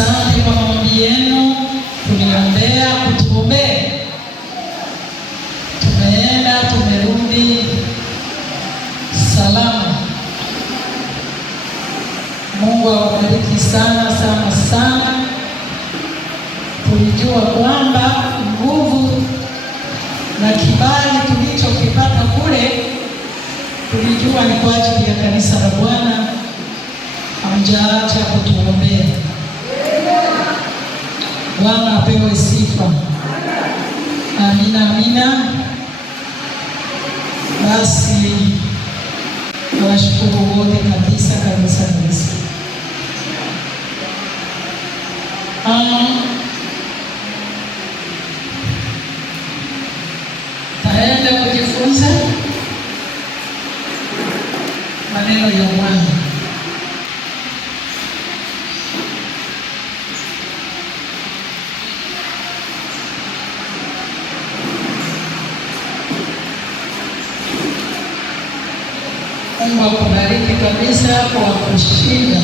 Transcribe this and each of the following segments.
Asante kwa maombi yenu, kuniombea, kutuombea. Tumeenda, tumerudi salama. Mungu awabariki sana sana sana. Tulijua kwamba nguvu na kibali tulichokipata kule, tulijua ni kwa ajili ya kanisa la Bwana. Hamjaacha kutuombea. Bwana apewe sifa. Amina, amina. Basi nawashukuru wote kabisa kabisa kabisa. Taenda kujifunza maneno ya Bwana. Mungu akubariki kabisa kwa kushinda.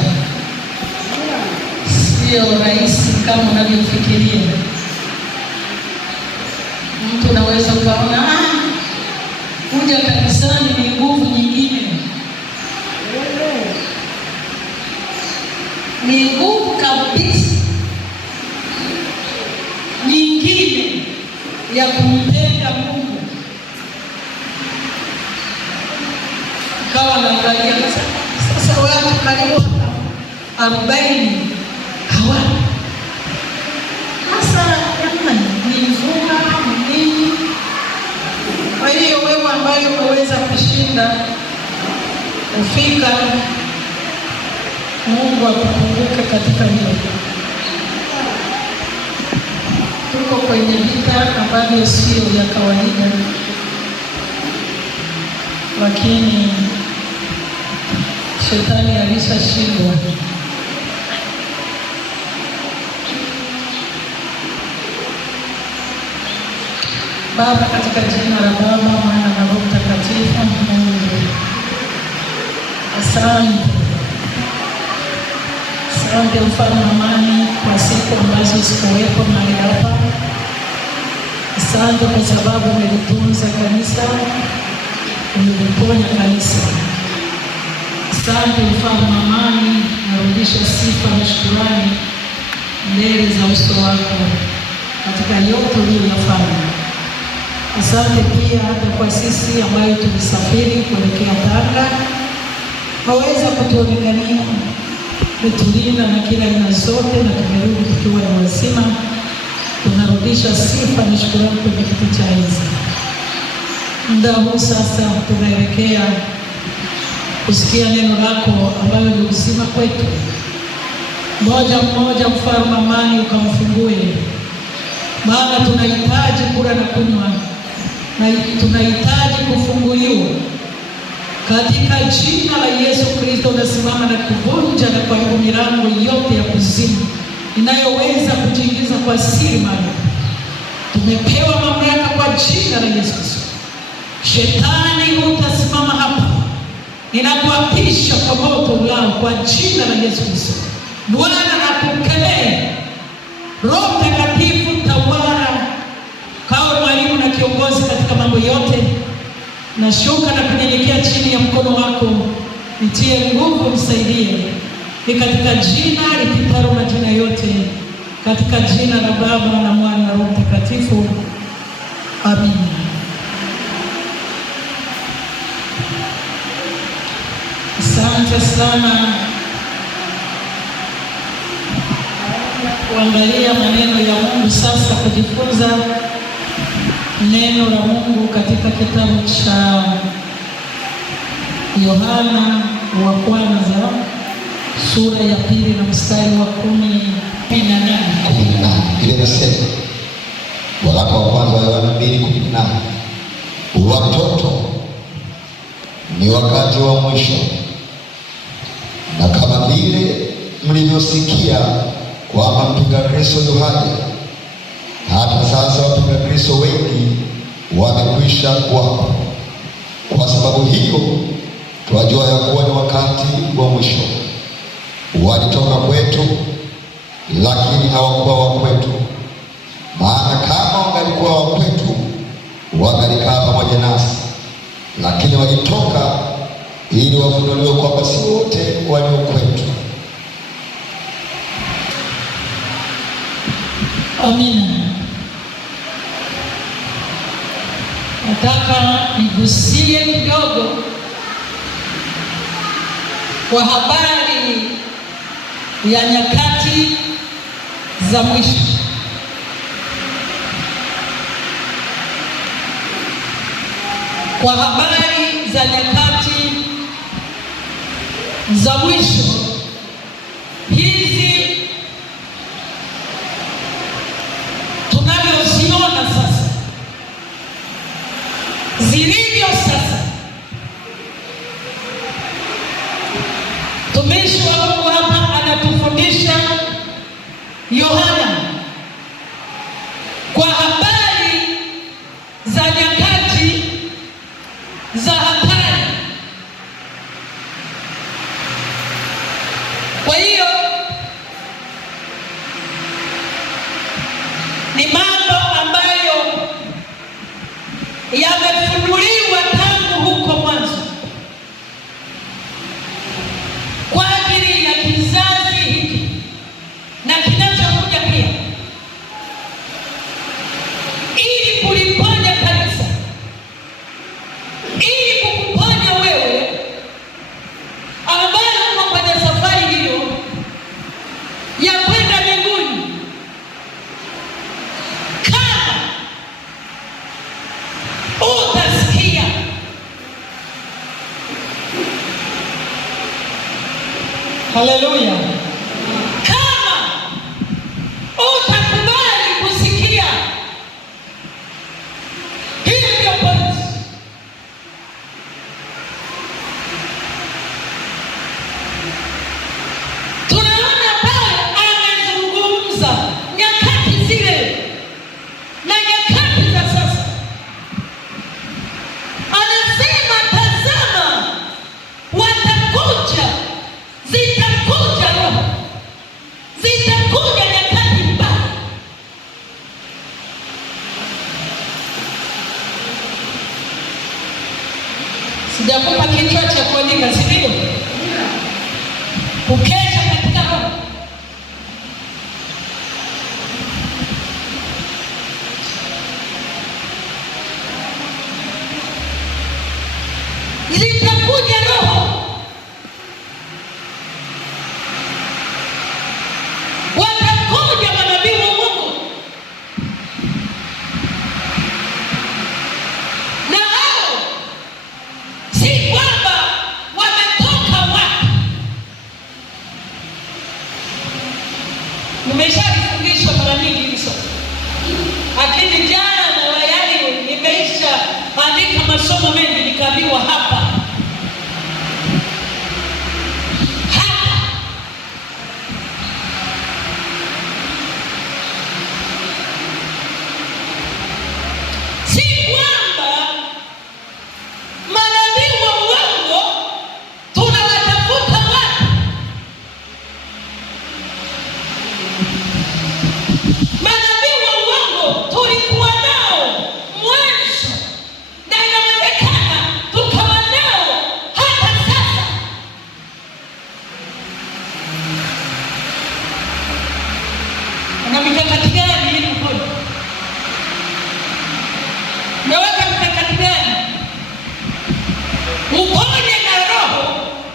Sio rahisi kama unavyofikiria. Mtu unaweza ukaona kuja kanisani ni nguvu nyingine. Ni nguvu kabisa nyingine ya kumpenda Mungu. Kawa naangalia sasa watu karibu 40 hawana. Sasa jamani, ni mvua nini? Kwa hiyo wewe ambaye umeweza kushinda ufika, Mungu akukumbuke katika hilo. Tuko kwenye vita ambavyo sio ya kawaida, lakini Shetani alishashindwa. Baba, katika jina la Baba, Mwana na Roho Mtakatifu, Mungu, asante. Asante Mfalme wa amani kwa siku ambazo sikuwepo mahali hapa. Asante kwa sababu umelitunza kanisa, umeliponya kanisa. Asante Mfalme wa amani, narudisha sifa na shukrani mbele za uso wako katika yote uliyofanya. Asante pia hata kwa sisi ambayo tulisafiri kuelekea Tanga, waweza kutuonekania, kutulinda na kila aina zote, na tumerudi tukiwa na wazima. Tunarudisha sifa na shukrani kwenye kiti cha enzi. Muda huu sasa tunaelekea kusikia neno lako ambalo ni uzima kwetu. Mmoja mmoja, Mfalme amani, ukamfungue, maana tunahitaji kula na kunywa, na tunahitaji kufunguliwa. Katika jina la Yesu Kristo nasimama na kuvunja na kuharibu milango yote ya kuzimu inayoweza kujiingiza kwa siri mahali. Tumepewa mamlaka kwa jina la Yesu Kristo. Shetani utasimama hapa, ninakuapisha kwa moto ulao kwa jina la Yesu Kristo. Bwana nakukemea, Roho Mtakatifu tawala, kawa mwalimu na kiongozi katika mambo yote. Nashuka na kunyenyekea chini ya mkono wako, nitie nguvu, nisaidie. Ni katika jina lipitalo majina yote, katika jina la Baba na Mwana na Roho Mtakatifu. Amina. Asante sana kuangalia maneno ya Mungu. Sasa kujifunza neno la Mungu katika kitabu cha Yohana wa kwanza sura ya 2 na mstari wa 18. Ile nasema waraka wa kwanza wa Yohana 2:18, watoto, ni wakati wa mwisho, na kama vile mlivyosikia kwamba mpinga Kristo yuhaja, hata sasa wapinga Kristo wengi wamekwisha kuwapo. Kwa sababu hiyo twajua ya kuwa ni wakati wa mwisho. Walitoka kwetu, lakini hawakuwa wa kwetu. Maana kama wangalikuwa wa kwetu, wangalikaa pamoja nasi, lakini walitoka ili wafunuliwe kwamba si wote walio kwetu. Amina. Nataka nigusie kidogo kwa habari ya nyakati za mwisho. Kwa habari za nyakati za mwisho hizi tunavyoziona sasa, zilivyo sasa, tumishi wa Mungu hapa anatufundisha Yohana kwa habari za nyakati za hatari. Kwa hiyo ni mambo ambayo yamefunuliwa tangu huko mwanzo kwa ajili ya kizazi hiki na kinachokuja pia, ili kuliponya kanisa, ili kukuponya wewe ambaye uko kwenye safari hiyo ya kwenda mbinguni. Kama utasikia haleluya, kama utakubali kusikia, hiyo ndio point. Tunaona pale amezungumza nyakati zile na nyakati za sasa. Anasema tazama, watakuja, zitakuja roho, zitakuja nyakati mbaya. Sijakupa kichwa cha kuandika, si ndio? Ukesha katika roho. Zitakuja roho, watakuja manabii wa Mungu, na hao si kwamba wametoka wapi. Nimeshalifundisha mara nyingi hili somo, lakini jana na wayali nimeisha andika masomo mengi, nikaambiwa hapa si kwamba manabii wa uongo tunawatafuta wapi. Manabii wa uongo tulikuwa nao mwanzo, na inawezekana tukawa nao hata sasa. Una mikakati gani ili kupona? Umeweka mikakati gani uponye na roho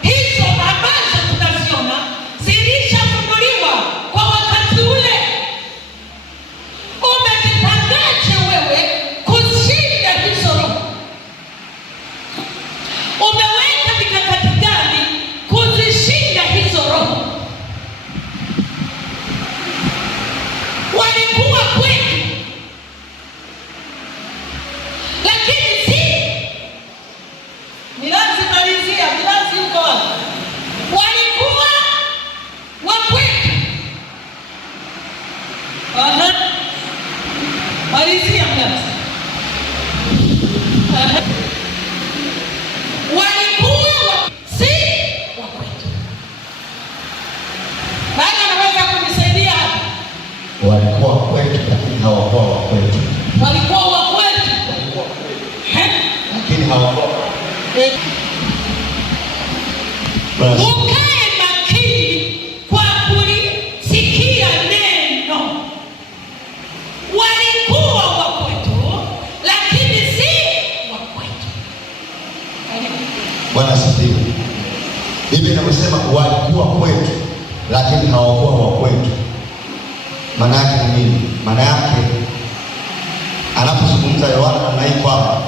hizo ambazo tunaziona zilishafunguliwa kwa wakati ule? Umejipangaje wewe kushinda hizo roho? Umeweka mikakati gani kuzishinda hizo roho? Walikuwa kwetu, lakini si milanzi malizia, milanzi uko wapi? Walikuwa wa kwetu. Malizia milanzi. Walikuwa si wa kwetu. Bwana anaweza kunisaidia hawakuwa. Ukae makini kwa kulisikia neno. Walikuwa wa kwetu, lakini si wa kwetu. Bwana asifiwe. Biblia inasema walikuwa kwetu, lakini hawakuwa wa kwetu. Maana yake ni nini? Maana yake anapozungumza Yohana namna hii kwamba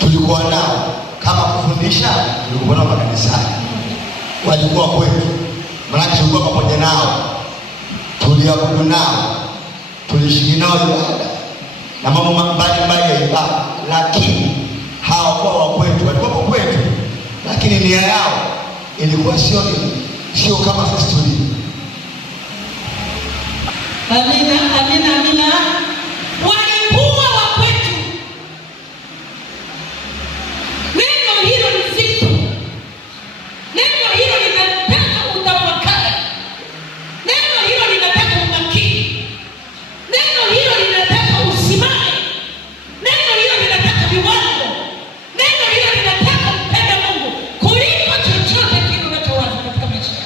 tulikuwa nao kama kufundisha, tulikuwa nao kanisani, walikuwa kwetu. Maana yake tulikuwa pamoja nao, tuliabudu nao, tulishiriki nao ibada na mambo mbalimbali ya ibada, lakini hawakuwa wa kwetu. Walikuwa kwetu, lakini nia yao ilikuwa sio kama sisi tulivyo. Amina, amina, amina. Walikuwa wa kwetu. Neno hilo ni zito. Neno hilo linataka utafakari. Neno hilo linataka umakini. Neno hilo linataka usimame. Neno hilo linataka viwango. Neno hilo linataka upende Mungu kuliko chochote kile unachowaza katika maisha.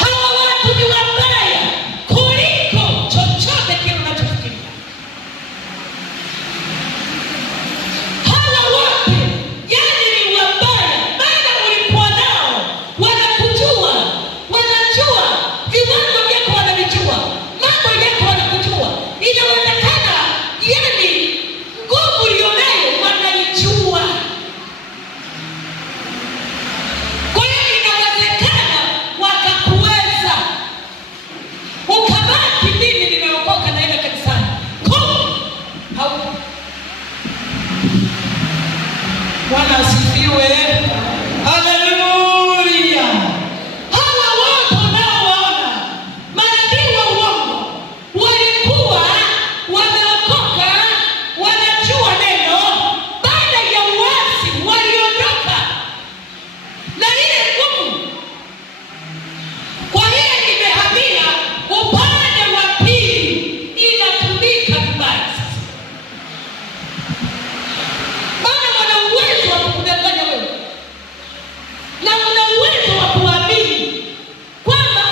Hawa watu ni wabaya kuliko chochote kile unachofikiria. Hawa wote yani ni wabaya, maana ulikuwa nao, wanakujua, wanajua viwango vyako, wanavijua mambo yako, wanakujua. Inawezekana yani nguvu ulionayo wanaijua. Kwa hiyo inawezekana wakakuweza ukabaki, mimi nimeokoka na ile kanisani, haupo. Bwana asifiwe. Haleluya. Hawa wote unaowaona manabii wa uongo walikuwa wameokoka, wanajua neno. Baada ya uasi waliondoka na ile nguvu. Kwa hiyo imehamia upande wa pili, inatumika vibaya sasa. Maana wana uwezo wa kukudanganya wewe, na una uwezo wa kuamini kwamba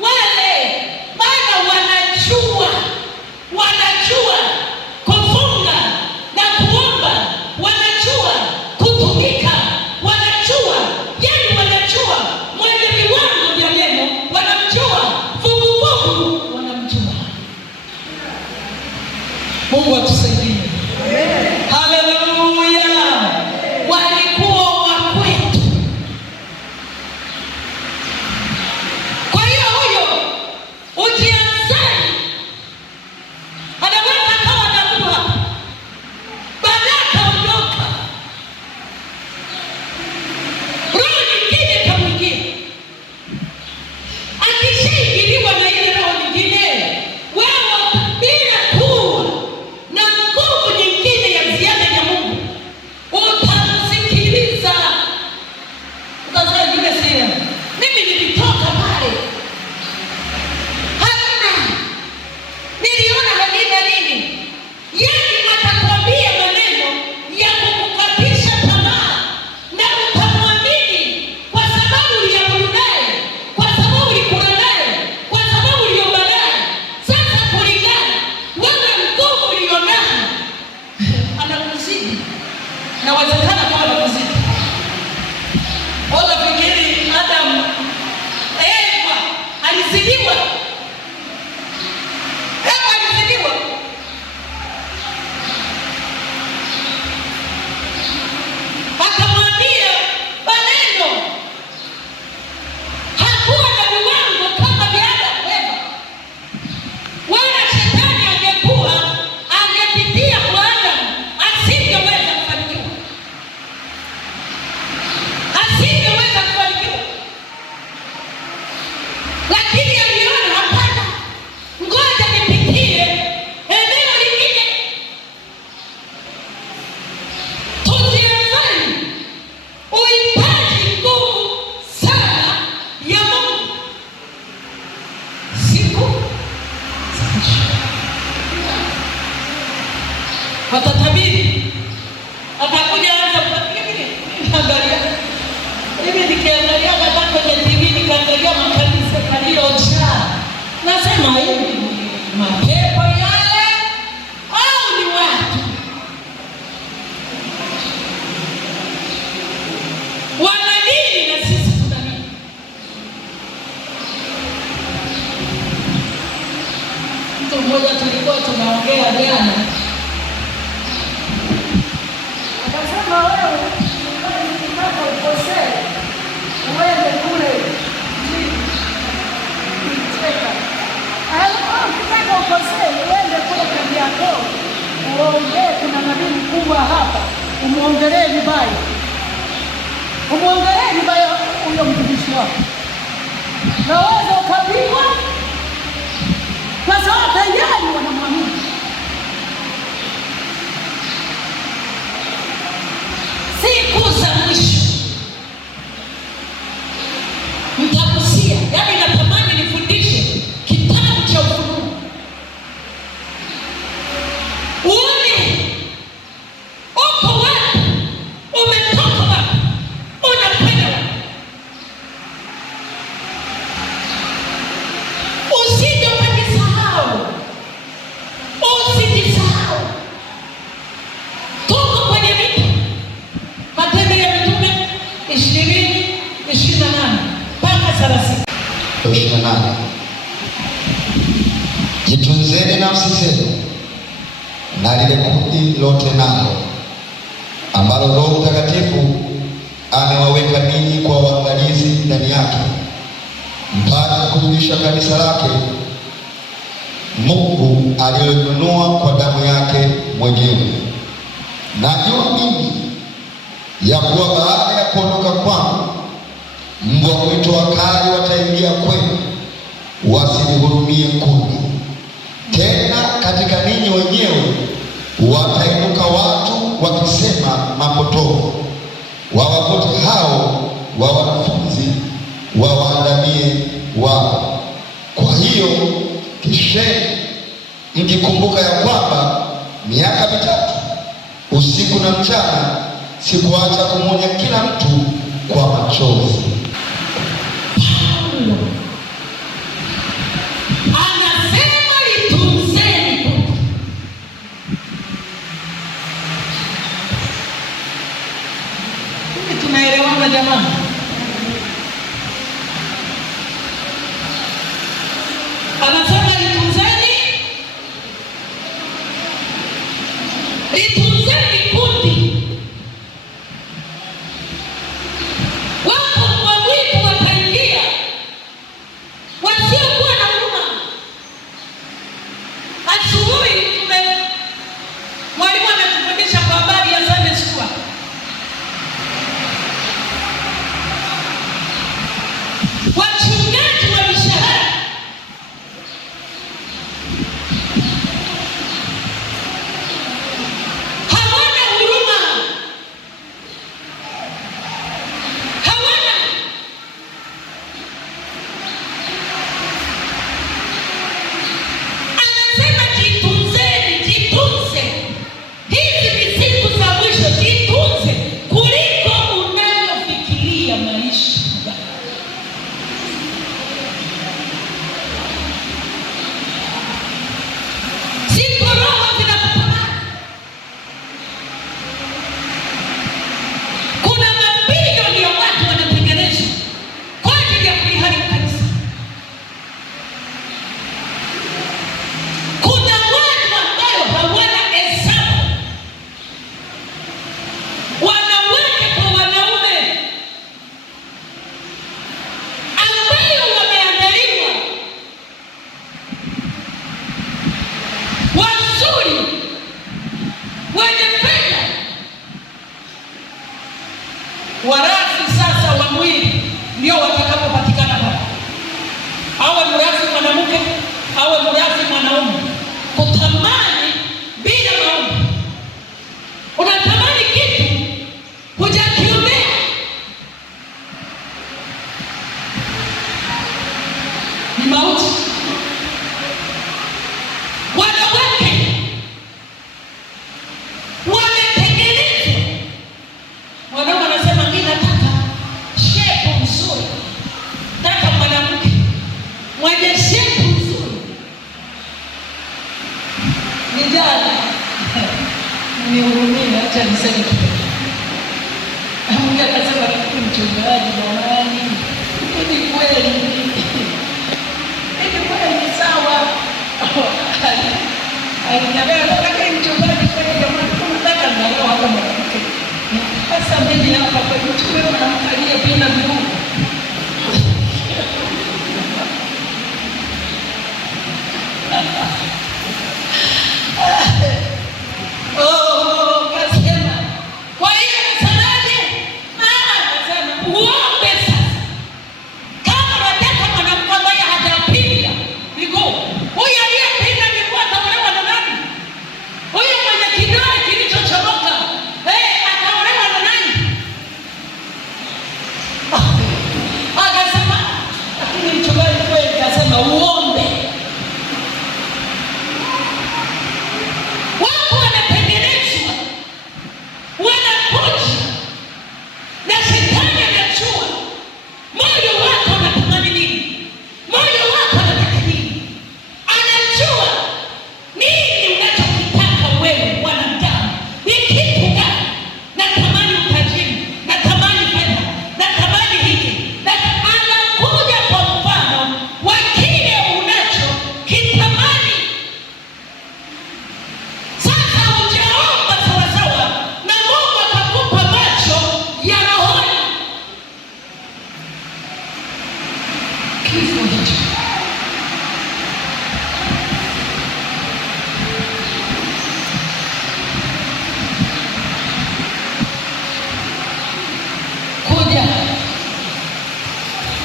wale, maana wanajua kufunga na kuomba, wanajua kutumika, wanajua yani, wanajua mwenye viwango vya neno, wanamjua vuguvugu, wanamjua. Mungu atusaidie. Haleluya. Walikuwa wa kwetu. Kwa hiyo huyo ujianzani anaweza akawa anaabudu hapa, baadaye akaondoka, roho nyingine ikamwingia. Akishaingiliwa na ile roho nyingine, wewe bila kuwa na nguvu nyingine ya watatabiri. Atakuja anza angalia hivi, nikiangalia hata kwenye TV nikaangalia makanisa yaliyojaa, nasema hivi mapepo yale au ni watu wana dini na sisi tuna nini? Mtu mmoja tulikuwa tunaongea jana, akasema wewe ukitaka ukosee uende kule ukitaka ukosee uende kule Kariakoo uongee, kuna nabii mkubwa hapa, umuongelee vibaya, umuongelee vibaya huyo mtumishi wako, naweza ukapigwa kwa sababu tayari wanamwamini. Siku za mwisho mtakusia, yaani natamani nifundishe kitabu cha Ufunuo uone uko wapi, umetoka wapi, unakwenda wapi. Usije ukajisahau, usijisahau. Tuko kwenye vita. Matendo ya Mitume 20:28 mpaka 28. Jitunzeni nafsi zenu na lile kundi lote nalo ambalo Roho Mtakatifu amewaweka ninyi kwa uangalizi ndani yake, mpate kudumisha kanisa lake Mungu alilonunua kwa damu yake mwenyewe. Najua mimi ya kuwa baada ya kuondoka kwangu, mbwa mwitu wakali wataingia kwenu, wasilihurumie kundi. Tena katika ninyi wenyewe watainuka watu wakisema mapotofu, wawavute hao wa wanafunzi wawaandamie wao. Kwa hiyo kesheni, mkikumbuka ya kwamba miaka 3 usiku na mchana sikuacha kumwonya kila mtu kwa machozi. Anasema litunzeni. Hivi tunaelewana jamani? Anasema litunzeni, litunzeni kundi. Wako wawili wataingia wasiokuwa na huruma. Asubuhi mwalimu ametufundisha kwa habari ya Sunday school. Wachungaji wa mishahara vijana nihurumie, acha niseme kidogo. Mungu akasema mchungaji, jamani, ni kweli sawa. Aliniambia lakini mchungaji, kweli jamani, tunataka ndio hapa mwanamke. Sasa mimi hapa kwa mtume anamkalia pina viungo.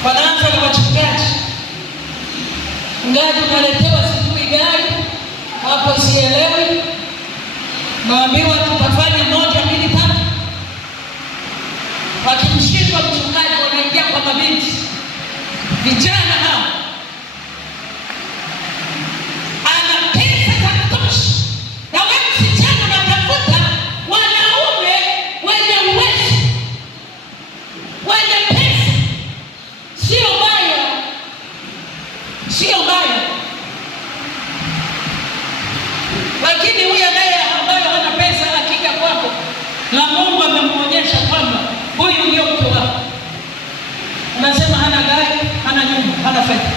Wanaanza na wachungaji, mchungaji unaletewa sijui gari hapo, sielewi, naambiwa tutafanya 1, 2, 3. Wakimshindwa mchungaji, wanaingia kwa mabinti vijana hao, ana pesa za kutosha, na wewe msichana unatafuta wanaume wenye uwezo, wenye pesa. Sio mbaya, sio mbaya, lakini huyu naye ambaye hana pesa akija kwako, na Mungu amemwonyesha kwamba huyu ndio mtu wako, unasema hana gari, hana nyumba, hana fedha,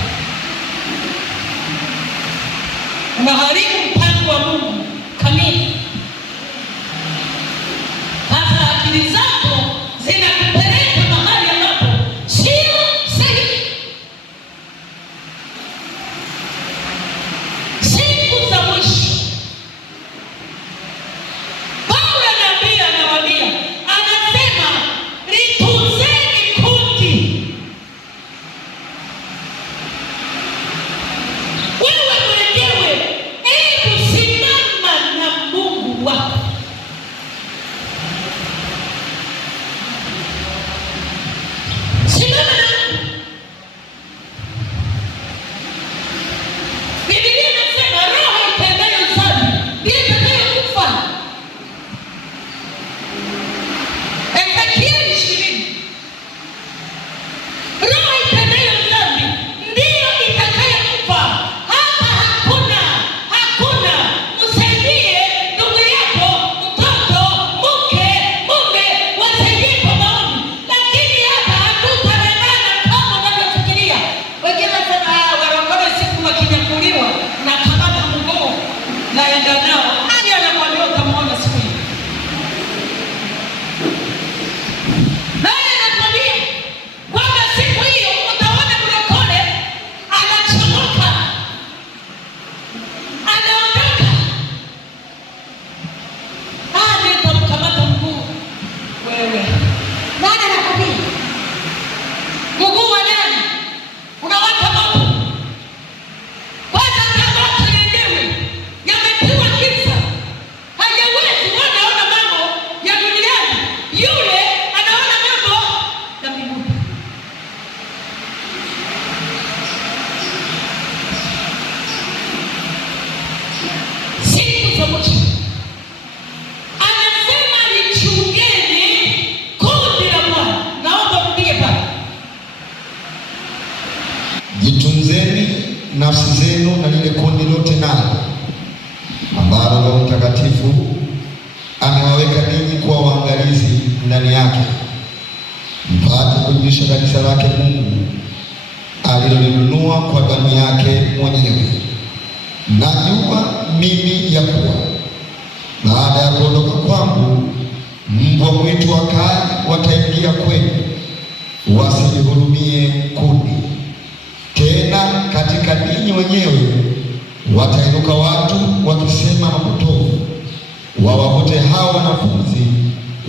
unaharibu mpango wa Mungu kamili. Sasa akili zako zinakupeleka mahali ambapo sio sahihi. Siku za mwisho Paulo anawaambia, anasema litunzeni kundi. Wewe mwenyewe hebu simama na Mungu wako. Simama na Mungu. Biblia inasema roho itendayo dhambi ndiyo itakayokufa. bali Roho Mtakatifu amewaweka ninyi kuwa waangalizi ndani yake, mpate kulilisha kanisa lake Mungu alilolinunua kwa damu yake mwenyewe. Najua mimi ya kuwa baada ya kuondoka kwangu, mbwa mwitu wakali wataingia kwenu, wasilihurumie kundi. Tena katika ninyi wenyewe watainuka watu wakisema mapotovu, wawavute hao wanafunzi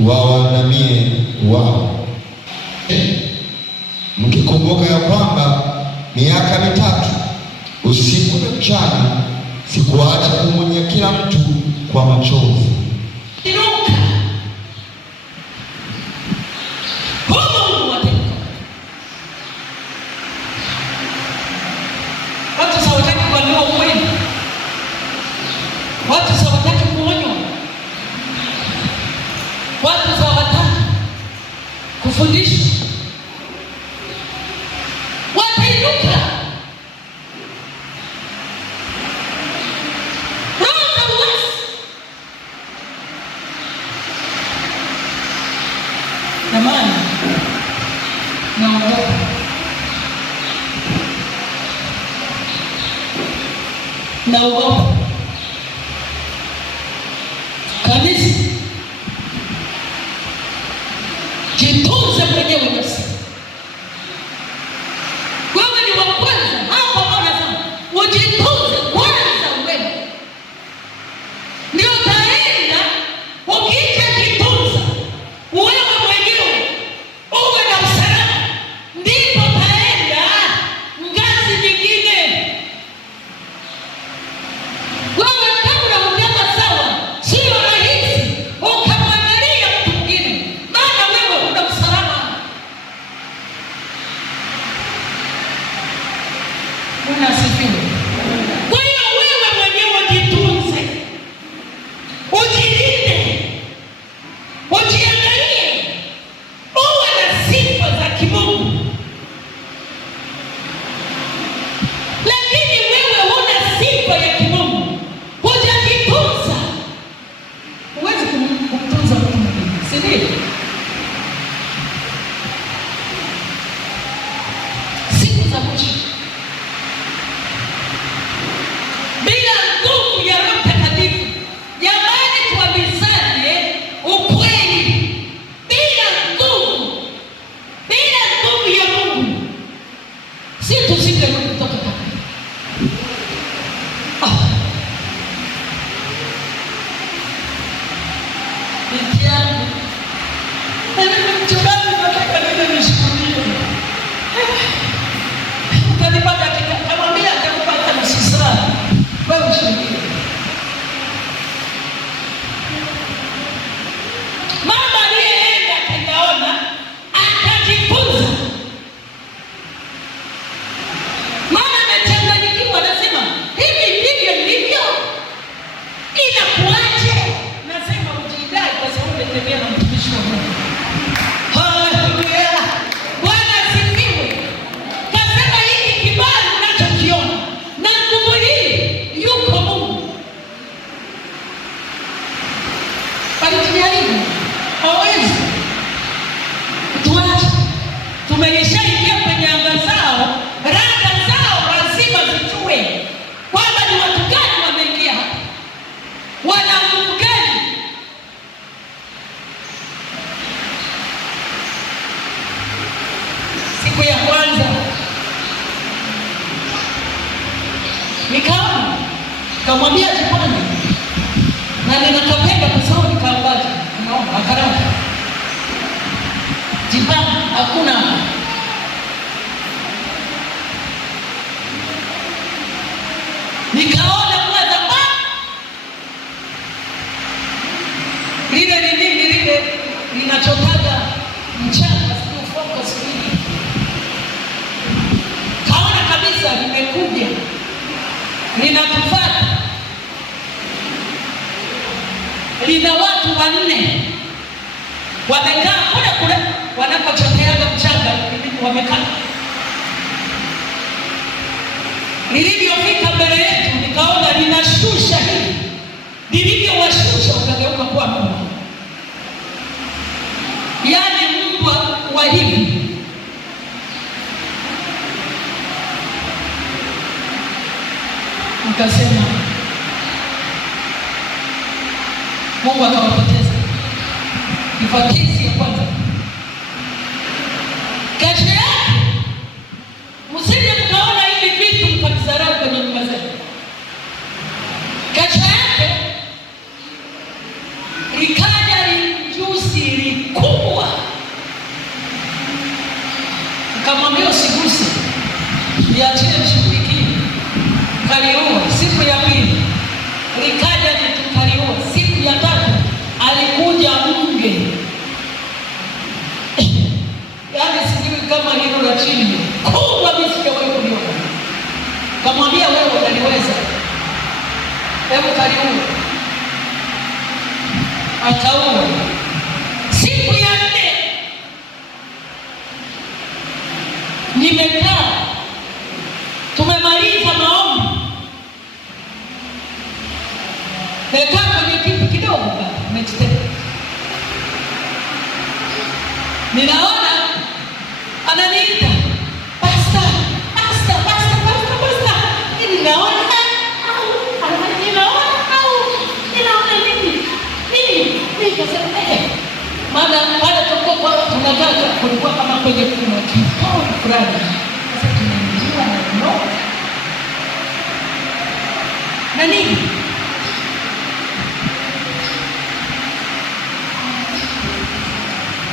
wawaandamie wao. Mkikumbuka ya kwamba miaka 3 usiku na mchana sikuacha kumwonya kila mtu kwa machozi. Watu hawataki kuonywa, watu hawataki kufundishwa. Watainuka roho za uasi. Jamani, naogopa, naogopa. Kanisa, jitunze mwenyewe nafsi. Wewe ni wa kwanza hapa bwana sana. Ujitunze kwanza wewe. Ndio utaenda ukija jitunza wewe mwenyewe. Uwe na usalama. Ndipo utaenda ngazi nyingine. Wewe kabla hujama sawa, sio rahisi ukamwangalia mtu mwingine, maana wewe una usalama. Unasifiwa. Kwa hiyo wewe mwenyewe jitunze, ujilinde, ujiangalie, uwe na sifa za kimungu. Lakini wewe huna sifa ya kimungu, hujajitunza, huwezi kumtunza mtu mwingine, si ndio? Siku za mwisho bila nguvu ya Roho Mtakatifu, jamani, tuambizane ukweli, bila nguvu ya Mungu si tusingerudi kutoka hapa. Binti yangu, mchungaji, nataka niende nishuhudie. Utanipata kamwambia atakupata nusu saa. Wewe ushuhudie. Mama aliyeenda akaona akajifunza. Mama amechanganyikiwa, anasema hivi ndivyo ndivyo, inakuaje? Nasema ujidai kwa sababu umetembea na mtumishi wa Mungu. Haleluya, Bwana asifiwe. Kasema hiki kibali unachokiona na nguvu hii, yuko Mungu. Alitujaribu, hawezi tuache. Tumeishaingia kwenye anga zao, rada zao lazima zijue kwamba ni watu gani wameingia hapa, wana nguvu gani. Siku ya kwanza nikaona, kamwambia jipande, na ninakapenda kwa sababu nikaambaje, unaona akaraka jipande, hakuna. Nikaona kwanza lile ni nini, lile linachotaga mchanga, sio focus hili. Kaona kabisa limekuja linatufata, lina watu 4 wamekaa kule wanapochoteaga mchanga, wamekaa. Nilivyofika mbele yetu nikaona linashusha hivi nilivyowashusha wakageuka kuwa mbwa, yaani mbwa wa hivi. Nikasema Mungu akawapoteza. Kifakisi ya kwanza. Kesho yake msije mkaona hivi vitu mkavizarau kwenye nyumba zenu. Kesho yake likaja lijusi likubwa, nikamwambia usiguse, niachie nishughulikie. Kaliua. Siku ya pili likaja kaliua. Siku ya tatu alikuja nge, yaani sijui kama hilo la chini kubwa, mimi sijawahi kuliona. Kamwambia wewe unaliweza, hebu kaliua. Akaua. Siku ya nne nimekaa, tumemaliza maombi, nimekaa kwenye kiti kidogo nimejitetea. Ninaona ananiita pasta. Ninaona nini? Nikasema maana pale tulikuwa tunakaa, kulikuwa kama kwenye kuna kikao fulani. Sasa tunaingia na nini,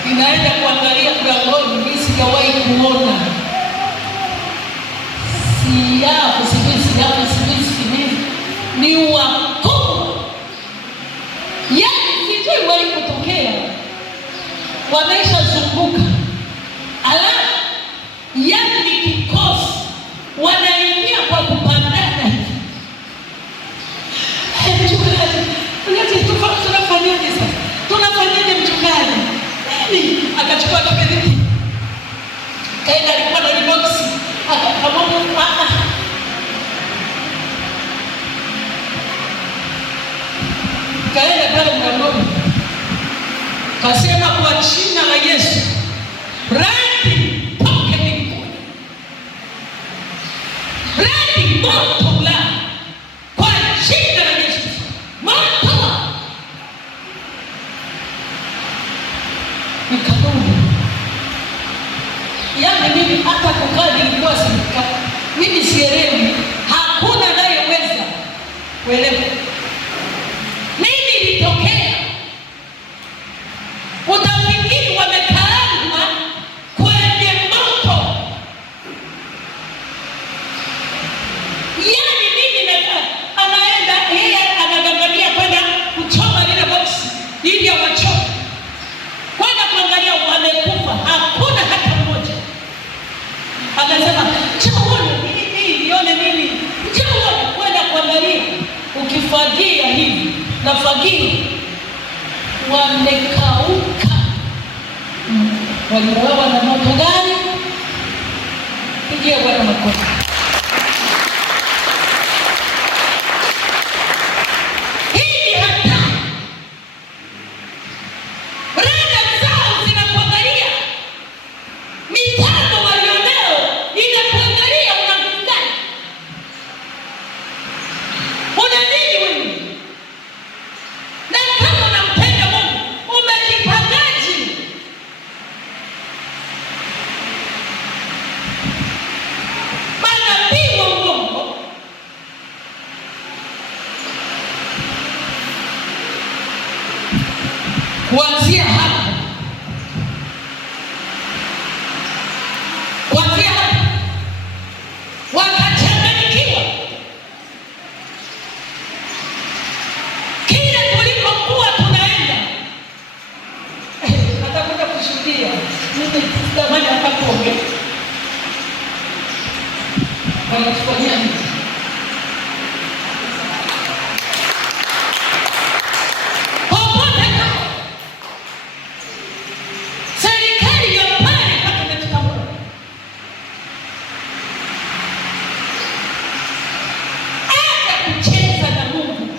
ninaenda kuangalia mlangoni, mimi sijawahi kuona siafu ni wakubwa, yaani sijui wali kutokea, wameshazunguka, alafu yaani ni kikosi, wanaingia kwa kupandana hivi. Tunafanyaje sasa? Tunafanyaje mchungaji? Nini? Akachukua kibiriti, kaenda, alikuwa na boksi, akamwambia kaenda pale mlangoni, kasema kwa jina la Yesu, radi toke mbinguni, radi moto la, kwa jina la Yesu, moto. Nikarudi. Yaani mimi hata kukaa nilikuwa sikaa, mimi sielewi, hakuna anayeweza kuelewa nini ilitokea. Utafikiri wamekaangwa kwenye moto. Yaani mimi anaenda yeye anagangania kwenda kuchoma lile boksi ili awachome, kwenda kuangalia wamekufa, hakuna hata mmoja. Akasema chauone nini, nione nini, chauone, kwenda kuangalia. Ukifagia hivi na fagia, wamekauka. Waliuawa na moto gani? Pigia Bwana makofi. Hii ni hatari. Rada zao zinakuangalia, mitambo walionao inakuangalia, unakutana. Una nini wewe? Na kama unampenda Mungu, umejipangaje? Manabii wa uongo kuanzia hapa, wakachanganyikiwa. Kile tulikokuwa tunaenda, atakuja kushuhudia. Mimi zamani hapa kuongea wanatufanyia nini? Serikali ya pale mpaka imetutambua. Hata kucheza na Mungu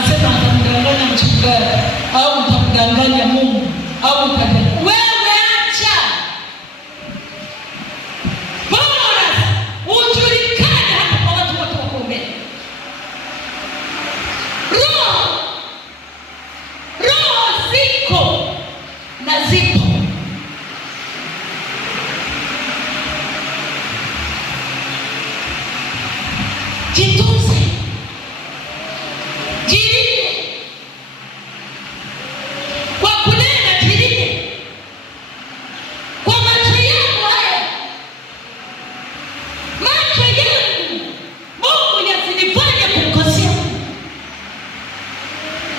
Anasema mtamdanganya mchungaji au mtamdanganya Mungu au wewe acha. Bora ujulikane hata kwa watu wote wa kuombea. Roho ziko na zipo. Jitunze, jirinde kwa kunena, jirinde kwa macho yako haya. Macho yangu Mungu yasinifanye kumkosea.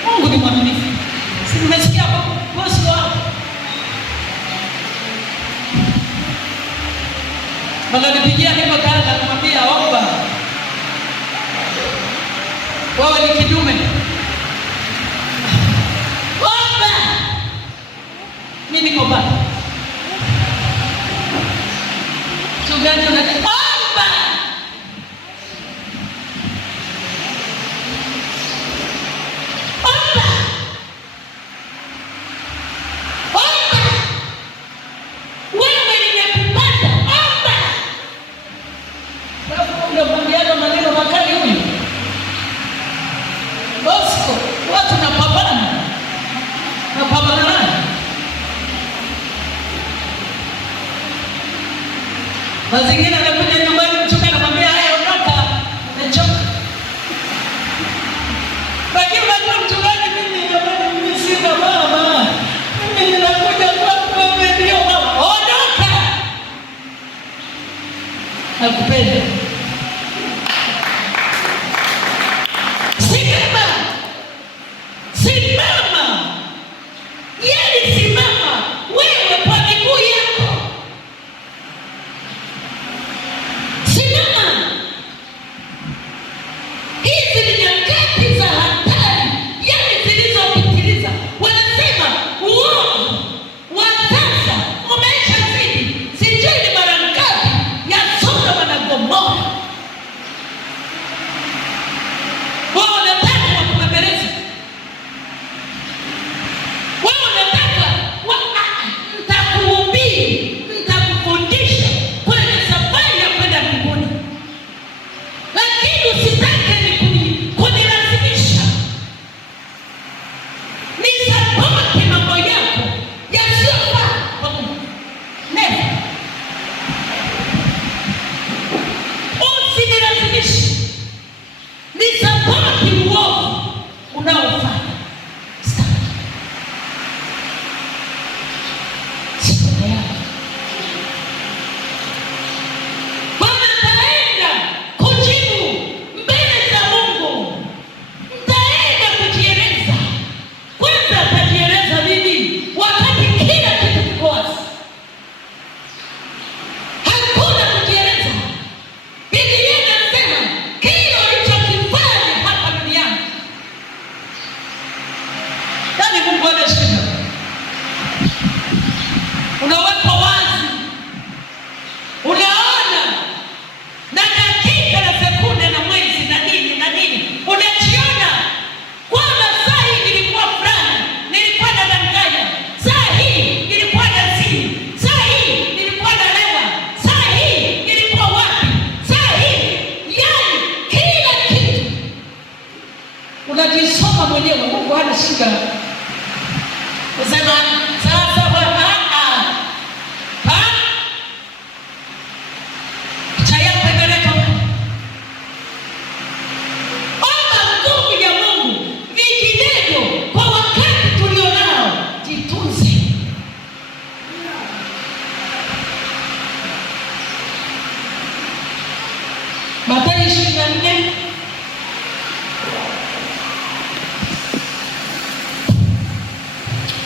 Mungu ni mwaminifu. Si mmesikia bosi wako wananipigia hivyo kanda kumwambia omba. Wewe ni kidume, omba. Mimi niko baba. Mchungaji unataka omba. Omba. Omba. Wewe nimekupata, omba. Sababu unamwambiana maneno makali huyu. Bosco, watu napambana naye. Mazingine anakuja nyumbani, mchungaji anamwambia haya ondoka, nimechoka. Lakini unajua mchungaji, mimi sina mama. Mimi ninakuja kwako, wewe ndio mama. Ondoka. Nakupenda. Simama. Yeye simama wewe kwa miguu yako. Simama. Hizi ni nyakati za hatari, yani zilizopitiliza. Wanasema uovu wa sasa umeisha zidi. Sijui ni mara ngapi ya Sodoma na Gomora. Wao wanataka wakubembeleze. Wewe unataka nitakuhubiri, nitakufundisha kwenye safari ya kwenda mbinguni. Lakini usitake ni kunilazimisha. Nisapoti mambo yako yasiyofaa kwa Mungu. Never. Usinilazimishe. Nisapoti uovu unaofanya. Bwana ataenda kujibu mbele za Mungu. Mtaenda kujieleza. Kwanza atajieleza nini wakati kila kitu kiko wazi? Hakuna kujieleza. Biblia inasema kila ulichokifanya hapa duniani. Yaani Mungu ana shida. Unawekwa wazi, unaona na dakika na sekunde na mwezi na nini, unajiona kwamba saa hii nilikuwa fulani, nilikuwa nadanganya, saa hii nilikuwa nazini, saa hii nilikuwa nalewa, saa hii nilikuwa wapi, saa hii, yani kila kitu unajisoma mwenyewe. Mungu hana shida kusema sasa Bwana Mathayo 24.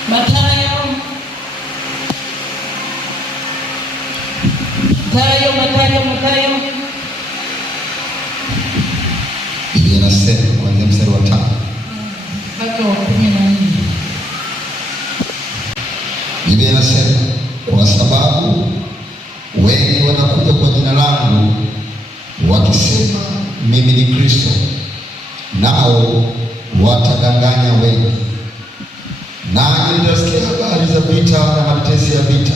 Mathayo. Biblia inasema kuanzia mstari wa 5 mpaka wa 14. Biblia inasema kwa sababu wengi wanakuja kwa jina langu wakisema mimi ni Kristo, nao watadanganya wengi. Nanyi mtasikia habari za vita na matetesi ya vita.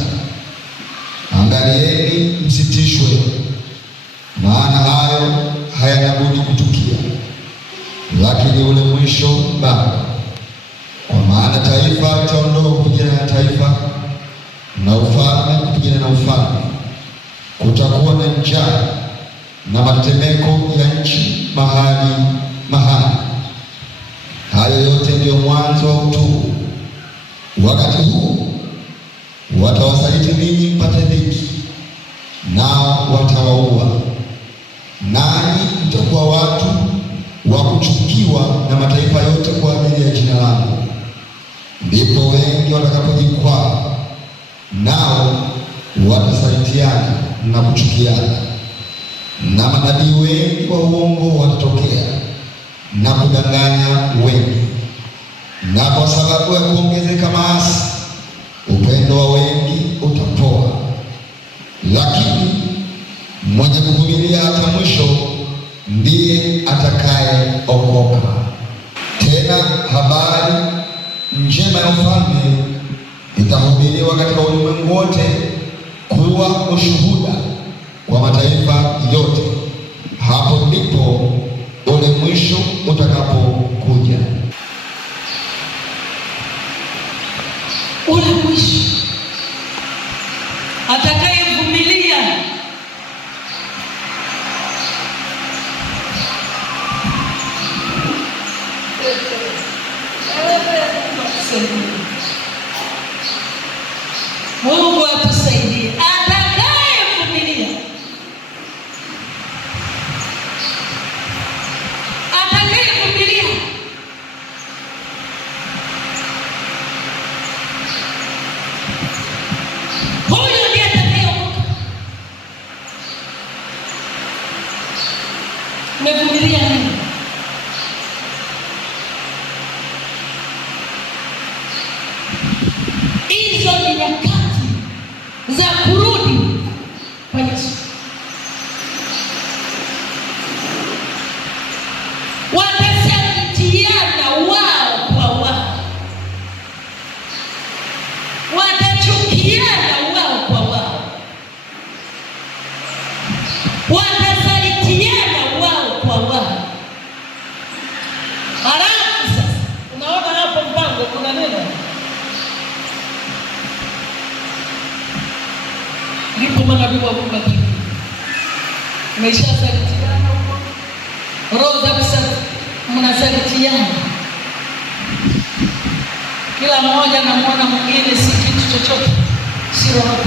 Angalieni msitishwe, maana hayo hayana budi kutukia, lakini ule mwisho bado. Kwa maana taifa litaondoka kupigana na taifa, na ufalme kupigana na ufalme. Kutakuwa na njaa na matetemeko ya nchi mahali mahali. Hayo yote ndiyo mwanzo wa utungu. Wakati huu watawasaliti ninyi mpate dhiki, nao watawaua. Nanyi mtakuwa watu wa kuchukiwa na mataifa yote kwa ajili ya jina langu. Ndipo wengi watakapojikwaa, nao watasalitiana na kuchukiana, na manabii wengi wa uongo watatokea na kudanganya wengi. Na kwa sababu ya kuongezeka maasi, upendo wa wengi utapoa. Lakini mwenye kuvumilia hata mwisho ndiye atakayeokoka. Tena habari njema ya ufalme itahubiriwa katika ulimwengu wote kuwa ushuhuda kwa mataifa yote. Hapo ndipo ule mwisho utakapokuja. Ule mwisho, atakayevumilia Mungu atusaidie. Atakayevumilia, atakayevumilia huyo ndiye atakayeokoka. Umevumilia nini? Hizo ni nyakati za kurudi kwa Yesu. Watasalitiana wao kwa wao, watachukiana wao kwa wao, watasalitiana wao kwa wao. Halafu sasa unaona hapo mpango kuna neno. Ndipo manabii wa Mungu akiwa umeshasalitiana huko, roho za kusaliti, mnasalitiana, kila mmoja anamwona mwingine si kitu chochote, si roho,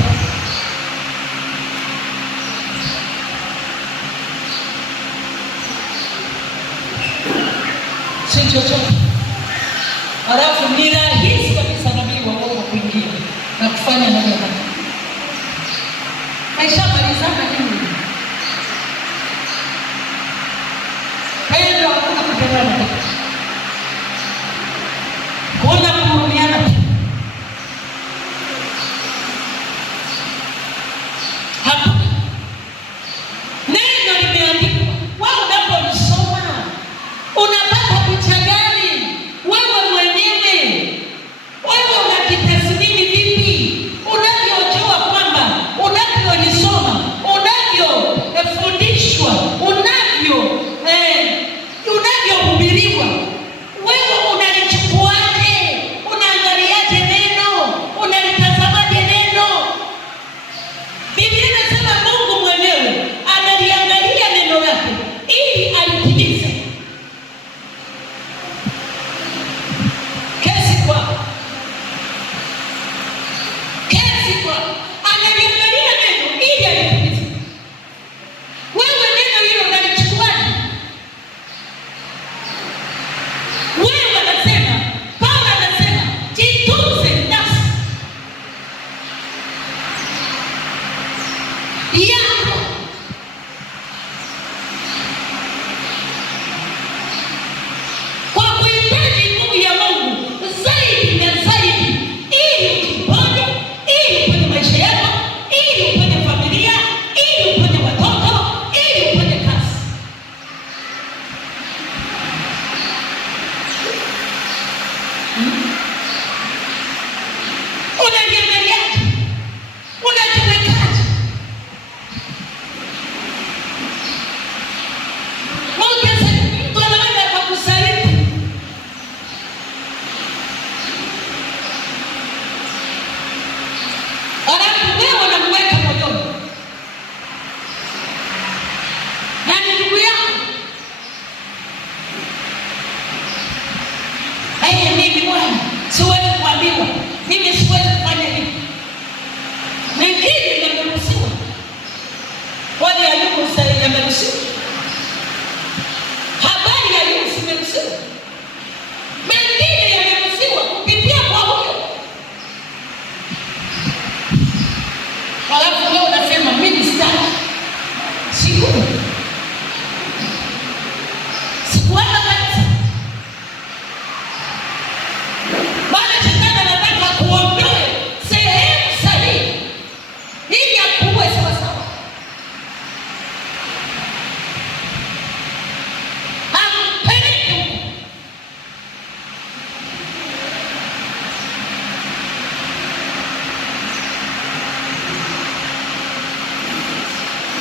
si chochote. Halafu ni rahisi kabisa nabii wa Mungu kuingia na kufanya neno maishamalizana nini? Hayo hakuna kupendana, kuna kuhurumiana. Hakuna. Neno limeandikwa. Wewe unapolisoma unapata picha gani? Wewe mwenyewe, wewe unakitathmini vipi? Unavyojua kwamba unavyolisoma, unavyofundishwa, unavyohubiriwa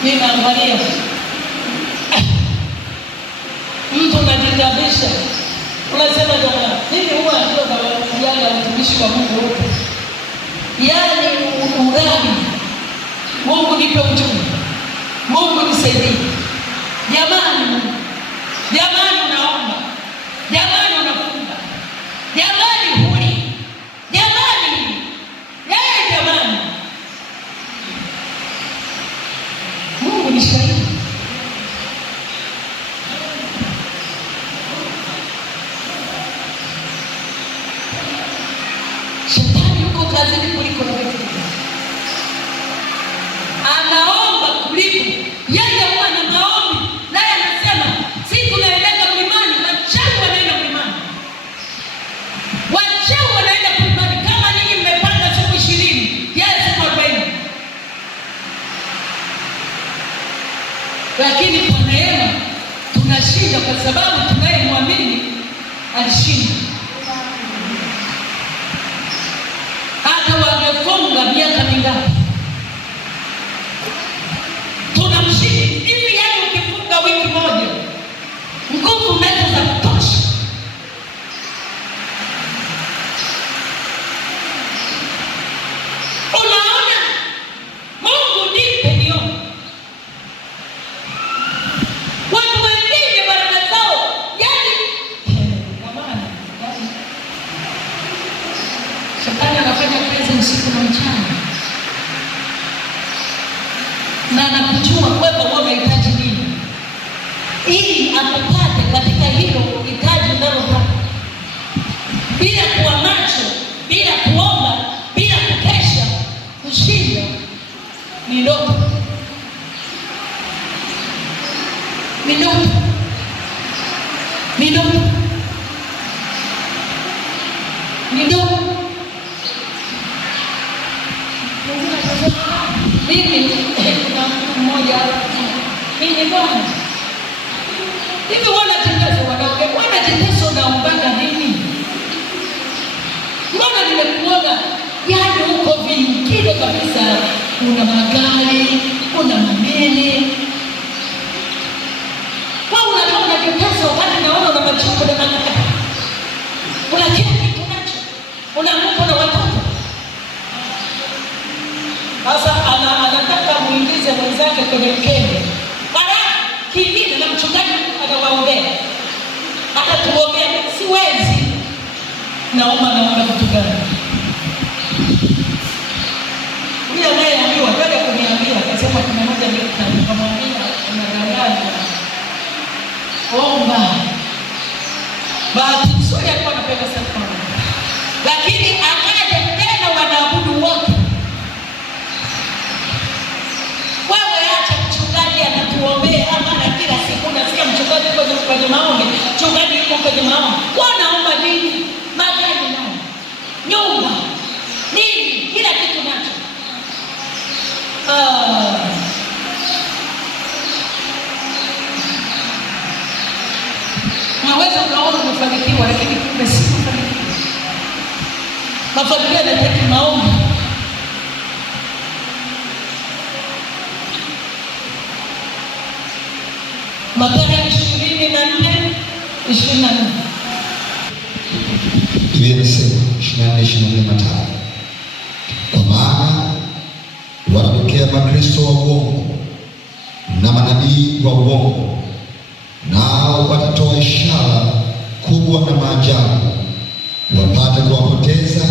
ninaangalia mtu unajigabisha, unasema jamani, hivi huwa ndio na utumishi wa Mungu wote, yaani urani. Mungu nipe ujumbe, Mungu nisaidie. Jamani, jamani unaomba, jamani unafunga, jamani huli, jamani jamani, Mungu ni shahidi. Shetani yuko kazini kuliko na wewe. Anaomba kuliko yeye, huwa na maombi, naye anasema sisi tunaelekea mlimani, wachawi wanaenda mlimani. Wachawi wanaenda mlimani kama ninyi mmepanga siku 20, yeye siku 40. Lakini kwa neema tunashinda kwa sababu tunayemwamini alishinda. Hata wangefunga miaka mingapi, tunamshindi hivi. Yani ukifunga wiki moja, nguvu mezo za kutosha. Unaona, Mungu nipe niombe. Watu wengine baraka zao, yani jamani, Shetani anafanya kazi usiku na mchana, na anakujua wewe unahitaji nini, ili akupate katika hilo hitaji unalopata, bila kuwa macho, bila kuomba, bila kukesha. Kushinda ni ndoto, ni ndoto, ni ndoto, ni ndoto. Mimi kuna mtu mmoja, mimi bwana, hivi wanatangaza wanaume, wanatangaza unaombanga nini? Mbona nimekuona yani huko vingine kabisa, una magari, una mamene, wewe unataka unajitesa wakati naona una machuko na magari, una kila kitu nacho, una mko na watoto. Sasa anataka muingize mwenzake kwenye mkenge. Mara kingine na mchungaji anawaombea, atatuombea, siwezi. Naomba kitu gani? Huyo anayeambiwa baada ya kuniambia, akasema kuna moja nikamwambia unadanganya, omba. Bahati nzuri alikuwa anapenda sana, lakini akaja tena wanaabudu wote. Wewe acha mchungaji anatuombea, maana kila siku nasikia mchungaji kwenye maombi, mchungaji yuko kwenye maombi. Wanaomba nini? Magari nayo, nyumba, nini, kila kitu nacho. Naweza ukaona umefanikiwa, lakini kumbe si kufanikiwa. Mafanikio yanahitaji maombi. Mathayo 24:24. Biblia inasema 24:25, kwa maana wanatokea makristo wa uongo na manabii wa uongo, nao watatoa ishara kubwa na maajabu, wapate kuwapoteza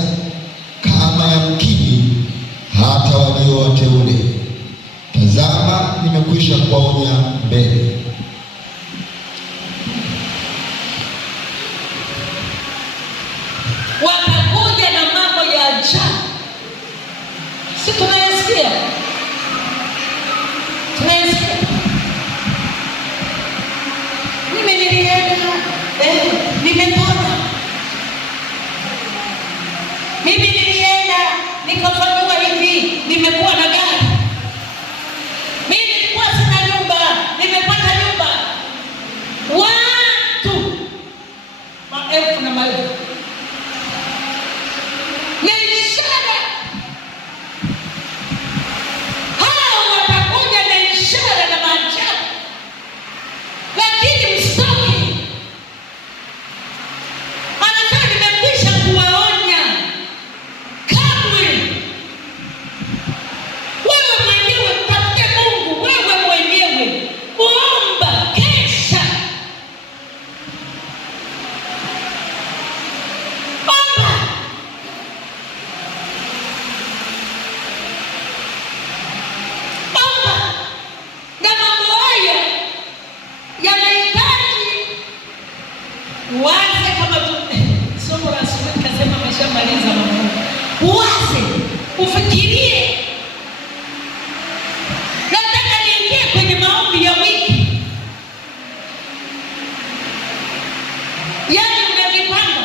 kama yamkini hata walio wateule. Tazama, nimekwisha kuwaonya mbele. Watakuja na mambo ya ajabu. Si tunayasikia? Tunayasikia. Mimi nilienda, nimepona. Mimi nilienda, nikafanywa hivi, nimekuwa na gari. Mimi nilikuwa sina nyumba, nimepata nyumba. Watu maelfu na maelfu. Ishara. Hao watakuja na ishara. Yaani unajipanga,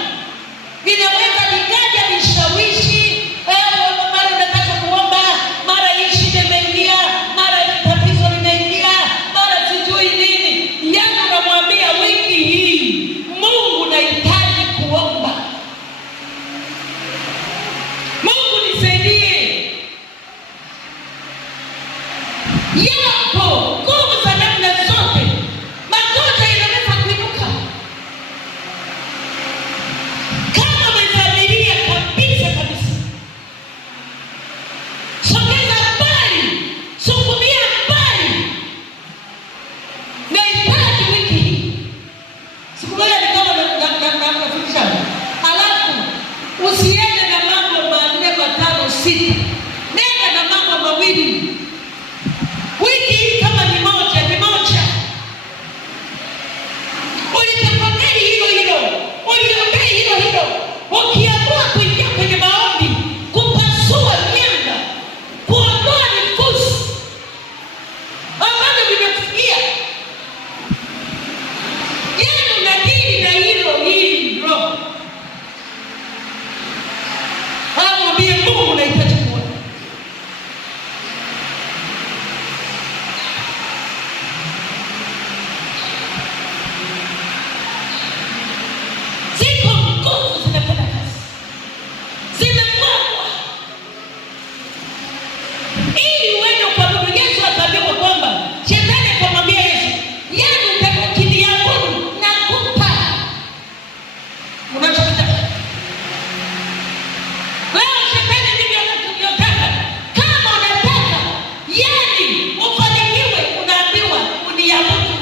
vinaweza vikaja vishawishi, mara unataka kuomba, mara hii shida imeingia, mara hii tatizo limeingia, mara sijui nini. Yaani unamwambia wiki hii Mungu nahitaji kuomba, Mungu nisaidie. Yapo nguvu za namna zote, magonjwa yanaweza kuinuka. Kama umedhamiria kabisa kabisa, sogeza mbali, sukumia mbali. Nahitaji wiki hii. Siku moja nikawa nafundisha, alafu usiende na mambo manne matano sita, nenda na mambo mawili. Wiki hii kama ni moja, ulitafakari hilo hilo, uliombea hilo hilo. Ukiamua kuingia kwenye maombi, kupasua mianga, kuondoa vifusi ambavyo vimekufikia, yaani unadili na hilo mwambie Mungu unahitaji kuona. Ziko nguvu zinafanya kazi, zimemwagwa ili uende ukabudu. Yesu akaambiwa kwamba shetani akamwambia Yesu, yaani utakiniabudu nakupa unachotaka. Leo shetani ndivyo anavyotaka. Kama unataka yaani ufanikiwe, unaambiwa uniabudu.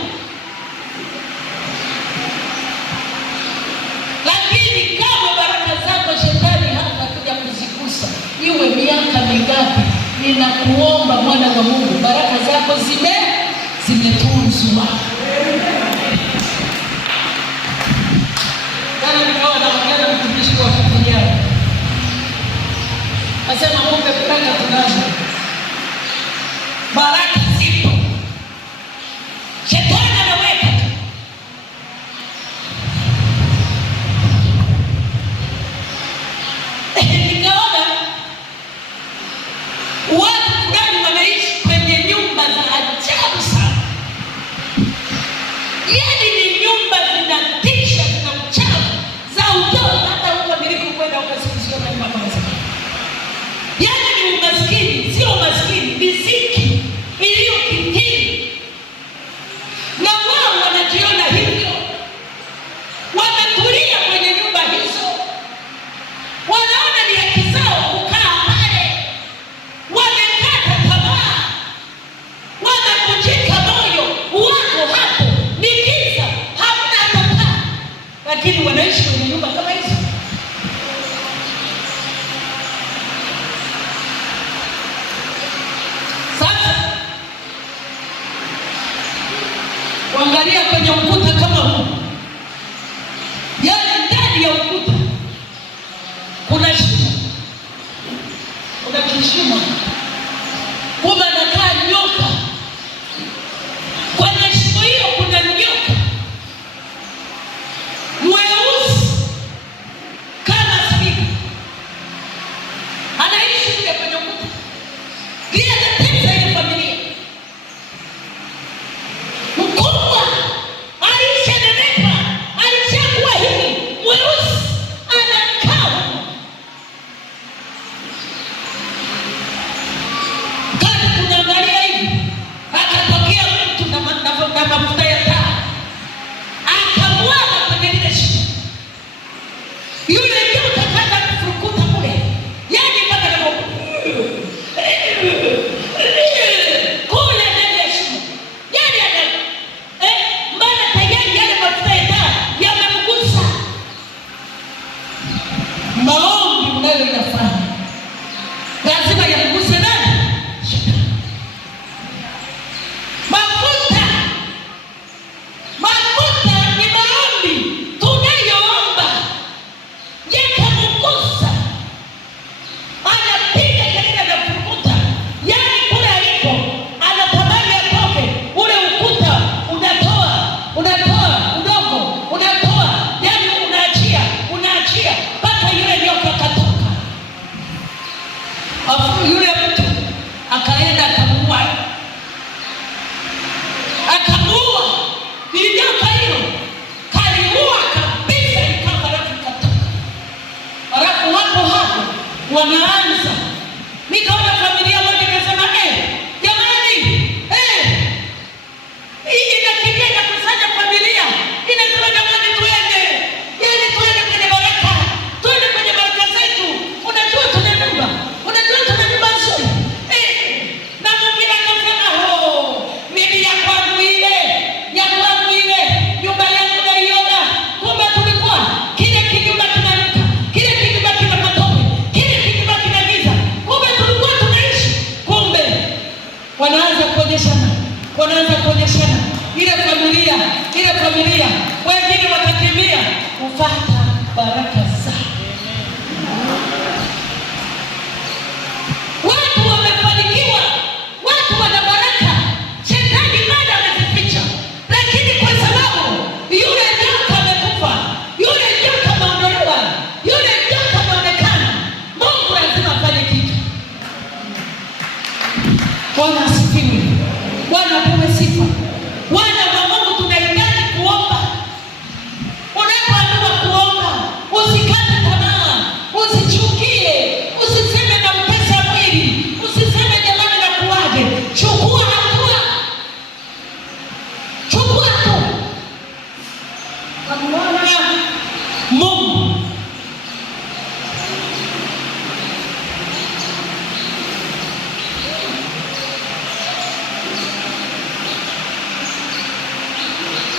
Lakini kama baraka zako shetani hatakuja kuzigusa, iwe miaka mingapi, ninakuomba mwana wa Mungu, baraka zako zimetunzwa. Kana nikawa naongea na mtumishi wa vijana, nasema Mungu baraka tunazo, baraka zipo, shetani anaweka. Nikaona watu fulani wanaishi kwenye nyumba za ajabu sana, yaani ni nyumba zinatisha, zina uchafu, za udongo. Hata huko nilipokwenda ukasikia nyumba kama hizo, yaani ni umaskini, sio umaskini, riziki iliyokithiri. Na wao wanajiona hivyo, wametulia kwenye nyumba hizo, wanaona ni haki zao kukaa pale, wamekata tamaa, wamevunjika moyo, wako hapo ni giza, hamna hata taa, lakini wanaishi kwenye nyumba kama hizo. Sasa kuangalia kwenye ukuta kama huu, yaani ndani ya ukuta kuna shimo, kuna kishimo, kumbe anakaa nyoka. Kwenye shimo hiyo kuna nyoka mweusi kama spika, anaishi kule kwenye ukuta. Pia anatesa ile familia mkubwa, alishanenepa, wanaanza. Nikaona familia moja ikasema jamani, hii inakimbia inakusanya familia, inasema jamani, tuende kwenye baraka, tuende kwenye baraka zetu. Unajua tuna nyumba nzuri. Na mwingine akasema mimi ya kwangu ile nyumba yangu naiona. Kumbe tulikuwa kile kinyumba kinanuka, kile kinyumba kina matope, kile kinyumba kina giza. Kumbe tulikuwa tunaishi. Kumbe wanaanza kuonyeshana ile familia, wengine watakimbia kufuata baraka zao. Watu wamefanikiwa, watu wana baraka, shetani bado amezificha. Lakini kwa sababu yule joka amekufa, yule joka ameondolewa, yule joka ameonekana, Mungu lazima afanye kitu. Bwana asifiwe. Bwana apewe sifa. Wana wa Mungu tunahitaji kuomba. Unapoamua kuomba, usikate tamaa, usichukie, usiseme na upesa mwili, usiseme jamani na kuwaje. Chukua hatua. Kamwana Mungu.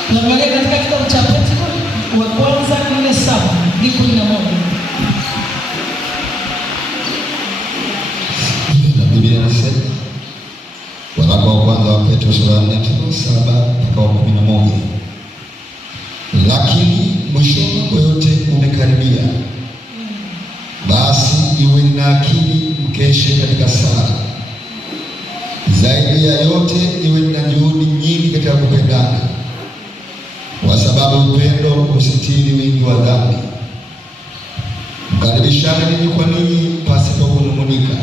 Tuangalie katika kitabu cha Petro wa kwanza 4:7-11. Biblia inasema, waraka wa kwanza wa Petro sura ya 4:7-11, lakini mwisho wa mambo yote umekaribia. Basi iweni na akili, mkeshe katika sala. Zaidi ya yote iweni na juhudi nyingi katika kupendana, kwa sababu upendo husitiri wingi wa dhambi. Mkaribishane ninyi kwa ninyi pasipo kunung'unika.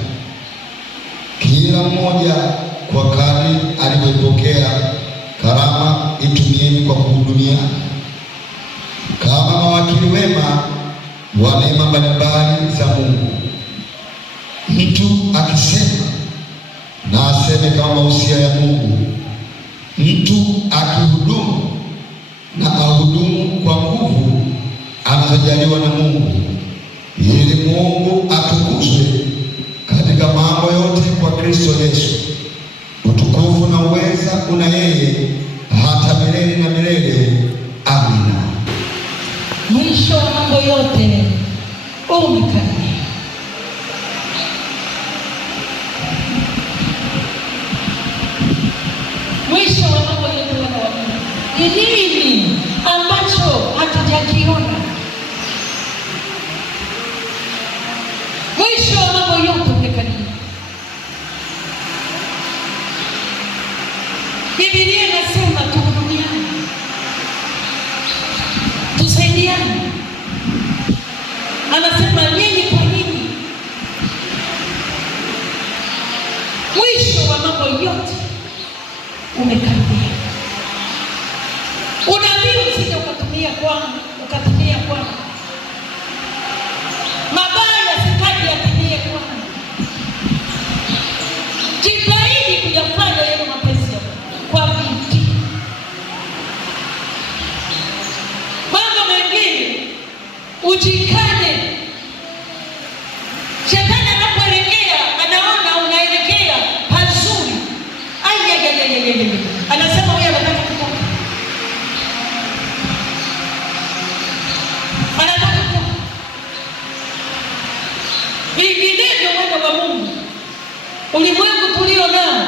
Kila mmoja kwa kadri alivyoipokea karama itumieni kwa kuhudumiana, kama mawakili wema wa neema mbalimbali za Mungu. Mtu akisema na aseme kama mausia ya Mungu. Mtu akihudumu na ahudumu kwa nguvu anazojaliwa na Mungu, ili Mungu atukuzwe katika mambo yote kwa Kristo Yesu. Utukufu na uweza una yeye hata milele na milele. Amina. Mwisho wa mambo yote umekaribia. Mwisho wa mambo yote wana wa Mungu. Ni nini ambacho hatujakiona? Mwisho wa mambo yote umekaribia. Biblia inasema tuhudumiane, tusaidiane. Anasema nyinyi kwa nyinyi. Mwisho wa mambo yote umekaribia. Unabii usije ukatumia kwangu, mabaya sitaki yatimie kwangu. Jitahidi kuyafanya yale mapenzi yako kwa bidii. Mambo mengine ujikane. Shetani anapoelekea anaona unaelekea pazuri, anasema wewe unataka kutoka. Vinginevyo mwana wa Mungu, ulimwengu tulio nao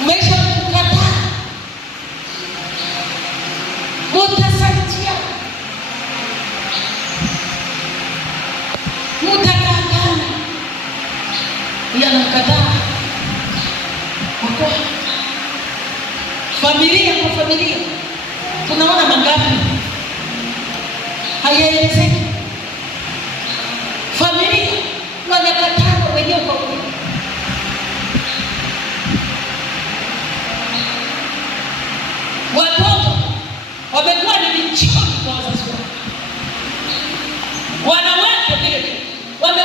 umesha kukataa. Mutasaidia, mutakatana, yanakataa kwa familia kwa familia. Tunaona mangapi hayaelezeki. Familia wanakatana wenyewe kwa wenyewe. Watoto wamekuwa ni michoro kwa wazazi wao. Wanawake vile wame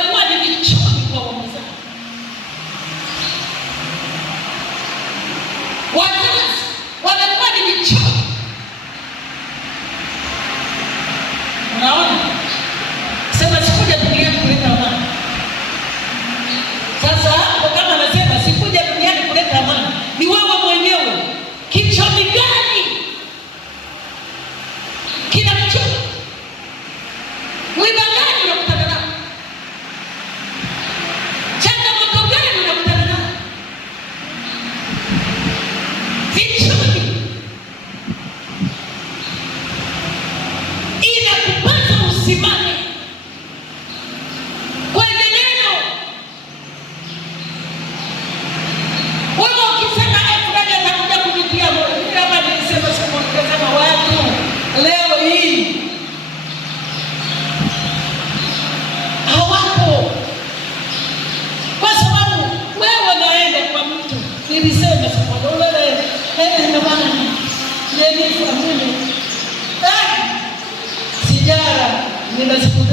Jennifer mimi sijara nina siku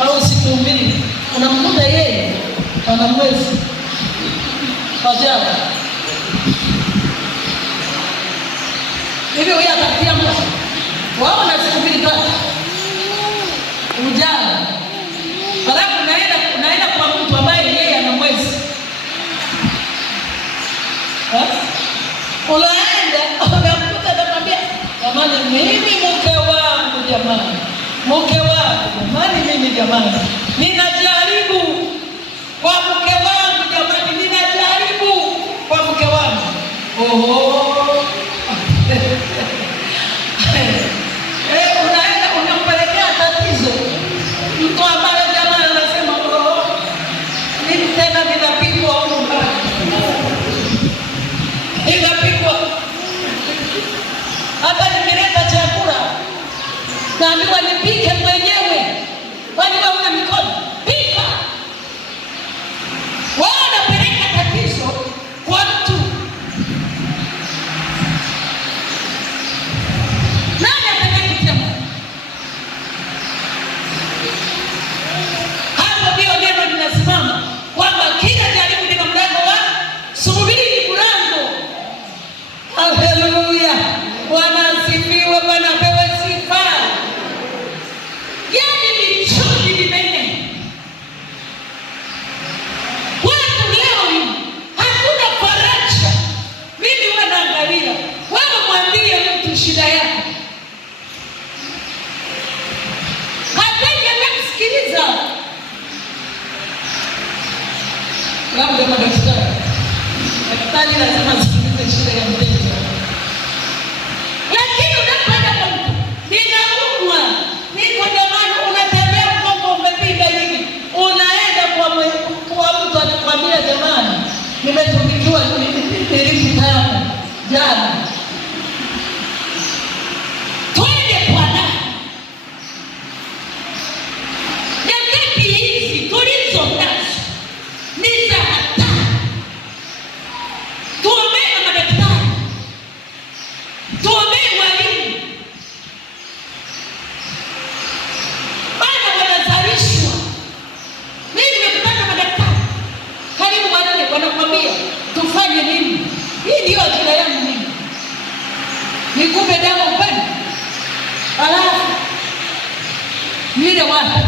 3 au siku 2, unamkuta yeye ana mwezi ajabu hivi, wewe atakia mtu wao na siku 2 ujana, halafu unaenda kwa mtu ambaye yeye ana mwezi unaenda unamkuta anakwambia jamani, mimi mke wangu jamani, mimi jamani, ninajaribu kwa mke wangu jamani, ninajaribu kwa mke wangu. Unaenda unampelekea tatizo mtu ambaye jamani anasema mimi tena ninapigwa huko mbali, ninapigwa hata nikileta chakula naambiwa nipike mwenyewe, kwani wewe una mikono? Pika. Wewe unapeleka tatizo kwa mtu. Nani atakayekusema? Hapo ndio neno linasimama kwamba kila jaribu lina mlango wa subiri, mlango. Haleluya. Bwana asifiwe, Bwana apewe sifa. Yaani vichuni vimene. Watu leo hakuna faraja. Mimi wanaangalia, wewe mwambie mtu shida yako, hataja kumsikiliza. Labda madaktari lazima sikilize shida ya mteja, lakini unapoenda kwa mtu, ninaumwa, niko jamani, unatembea mgongo umepiga hivi, unaenda kwa mtu anakwambia jamani, nimetumikiwa nilipitana jana. Twende kwa nani? Nyakati hizi tulizo nazo ni za hatari. Tuombee madaktari, tuombee walimu, bado wanazalishwa. Mimi nimekutana madaktari karibu 4 wanakwambia tufanye nini? Hii ndio ajira yangu mimi, nikupe dawa upende, alafu nile wapi?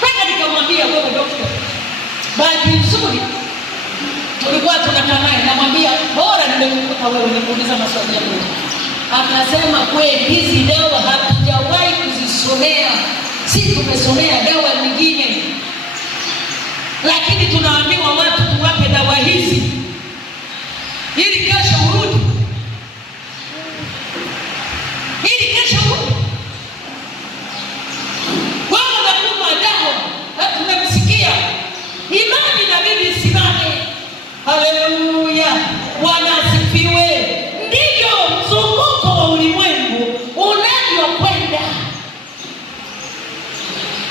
Kwenda nikamwambia, wewe dokta, bahati nzuri tulikuwa tunakaa naye, namwambia bora nimekukuta wewe, nikuuliza maswali yako. Akasema kweli hizi dawa hatujawahi kuzisomea, si tumesomea dawa nyingine, lakini tunaambiwa watu tuwape dawa hizi ili kesho urudi, ili kesho urudi. Wao wanakupa dawa, tunamsikia imani na mimi simame. Haleluya, Bwana asifiwe. Ndivyo mzunguko wa ulimwengu unavyokwenda,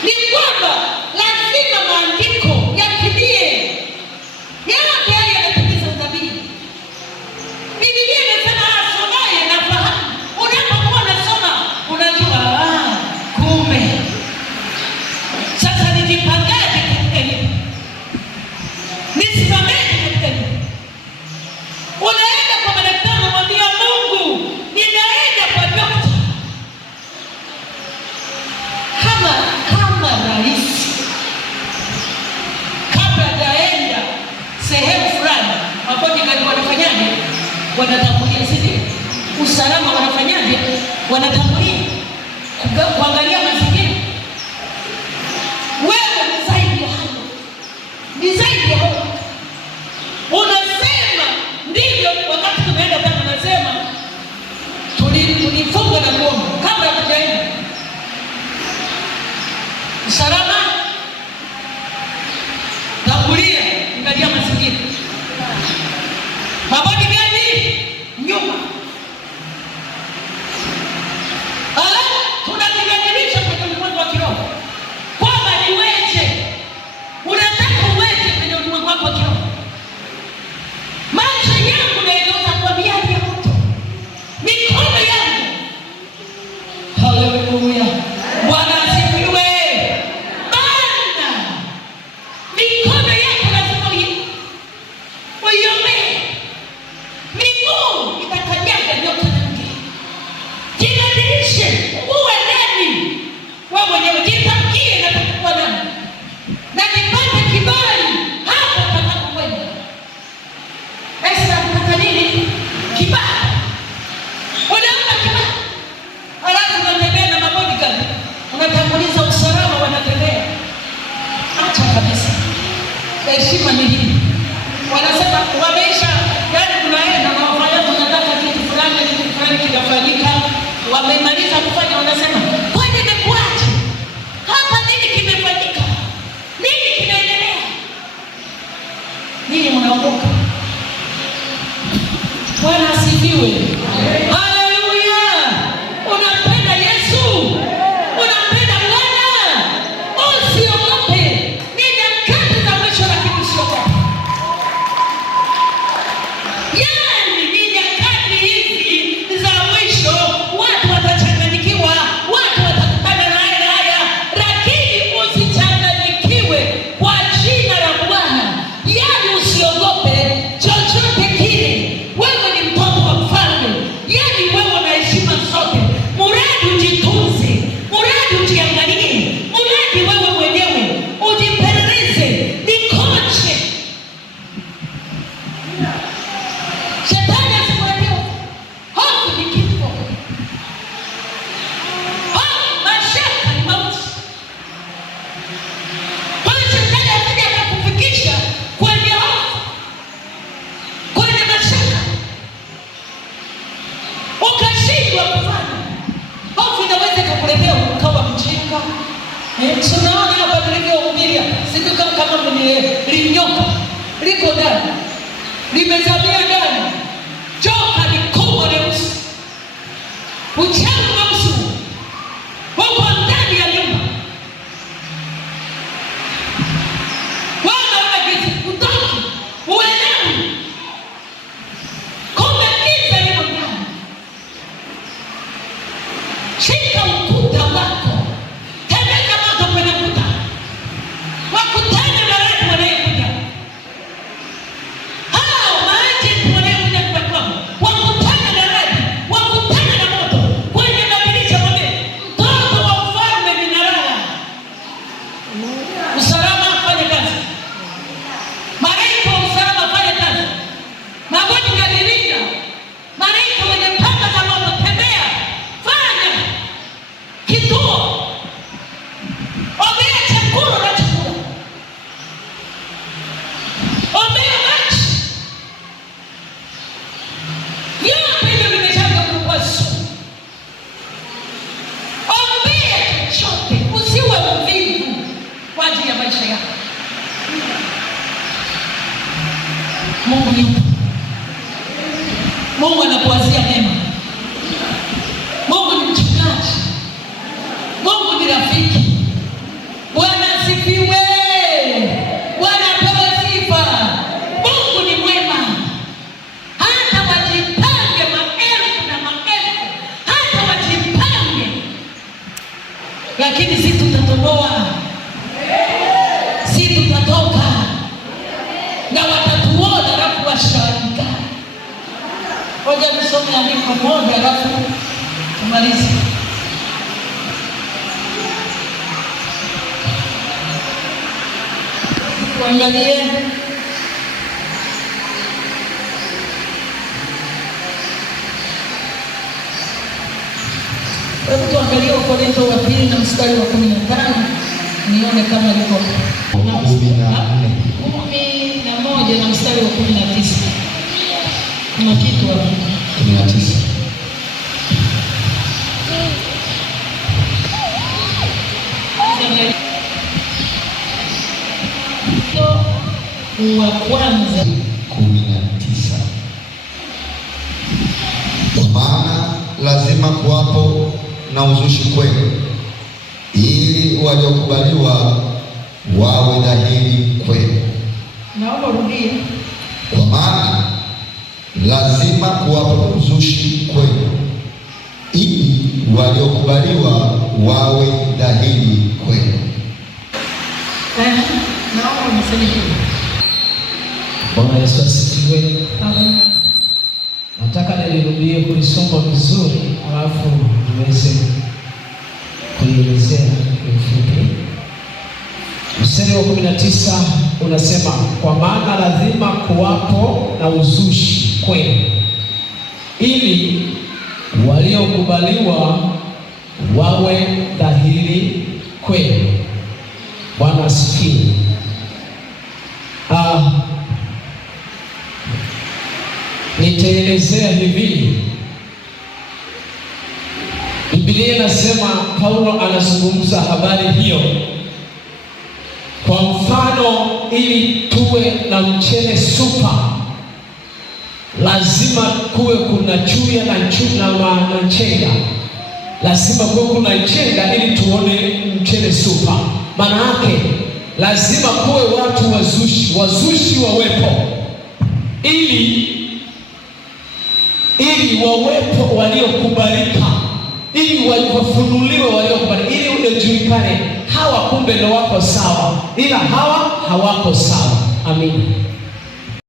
ni kwamba lazima maandiko yatimie. Yote haya yanatimiza unabii. Biblia inasema asomaye anafahamu. Unapokuwa unasoma unajua, kumbe sasa nijipangaje katika hili, nisimamaje katika hili. Unaenda kwa madaktari, unamwambia Mungu, ninaenda kwa dokta. Kama rais kabla hajaenda sehemu fulani, mabodyguard wanafanyaje? Wanatangulia, si ndio? Usalama wanafanyaje? Wanatangulia kuangalia mazingira. Wewe ni zaidi ya hayo, ni zaidi ya hayo. Unasema ndivyo. Wakati tumeenda tena, nasema tulifunga na kuomba kabla hatujaenda. Usalama, tangulia, angalia mazingira. Mabodi gani nyuma, alafu tunajibadilisha kwenye Tunaona hapa nilivyohubiri hapa. Sisi kama linyoka liko ndani. Limezamia ndani. Joka ni kubwa leusi. Uchawi mweusi. Wako ndani ya nyumba. Wana giza, utoki, uelewi. Kumbe giza liko ndani. Shika ukuta wako. Tembeza moto kwenye ukuta. Wakutane na watu wanaokuja. Hao maji wanaokuja kwa kwako. Wakutane na watu, wakutane na moto. Kwenye madirisha wale, mtoto wa ufalme vinalala. Usalama afanye kazi. Malaika wa usalama afanye kazi. Magoti kadirinda. Malaika wenye panga za moto tembea. Fanya kituo. Ombea chakula na chakula. Ombea maji. Vyote hivyo vimeshaanza kuwa sumu. Ombea chochote. Usiwe mvivu kwa ajili ya maisha yako. Mungu yupo. Mungu anakuwazia mema. Mungu ni mchungaji. Mungu ni rafiki. Bwana asifiwe. Bwana apewe sifa. Mungu ni mwema. Hata wajipange maelfu na maelfu. Hata wajipange. Lakini sisi tutatoboa. Sisi tutatoka. Na watatuona na kuwashangaa. Ngoja tusome andiko moja alafu tumalize. Tuangalie tuangalie Wakorintho wa pili na mstari wa 15 nione kama liko 11 na mstari wa 19. Kuna kitu hapo 19. Wa kwanza 19. Kwa maana lazima kuwapo na uzushi kwenu, ili waliokubaliwa wawe dhahiri kwenu. Naomba rudie. Kwa maana lazima kuwapo na uzushi kwenu, ili waliokubaliwa wawe dhahiri kwenu. Naomba msaidie. Bwana Yesu asifiwe. Amen. Nataka nirudie kulisoma vizuri alafu niweze kuelezea kifupi. Mstari wa 19 unasema, kwa maana lazima kuwapo na uzushi kwenu, ili waliokubaliwa wawe dhahiri kwenu. Bwana asifiwe. Nitaelezea hivi. Biblia inasema, Paulo anazungumza habari hiyo kwa mfano, ili tuwe na mchele supa lazima kuwe kuna chuya na chenga. Lazima kuwe kuna chenga ili tuone mchele supa. Maana yake lazima kuwe watu wazushi wawepo, ili wawepo waliokubalika, ili wafunuliwe waliokubalika, ili ujulikane hawa kumbe ndio wako sawa, ila hawa hawako sawa. Amina.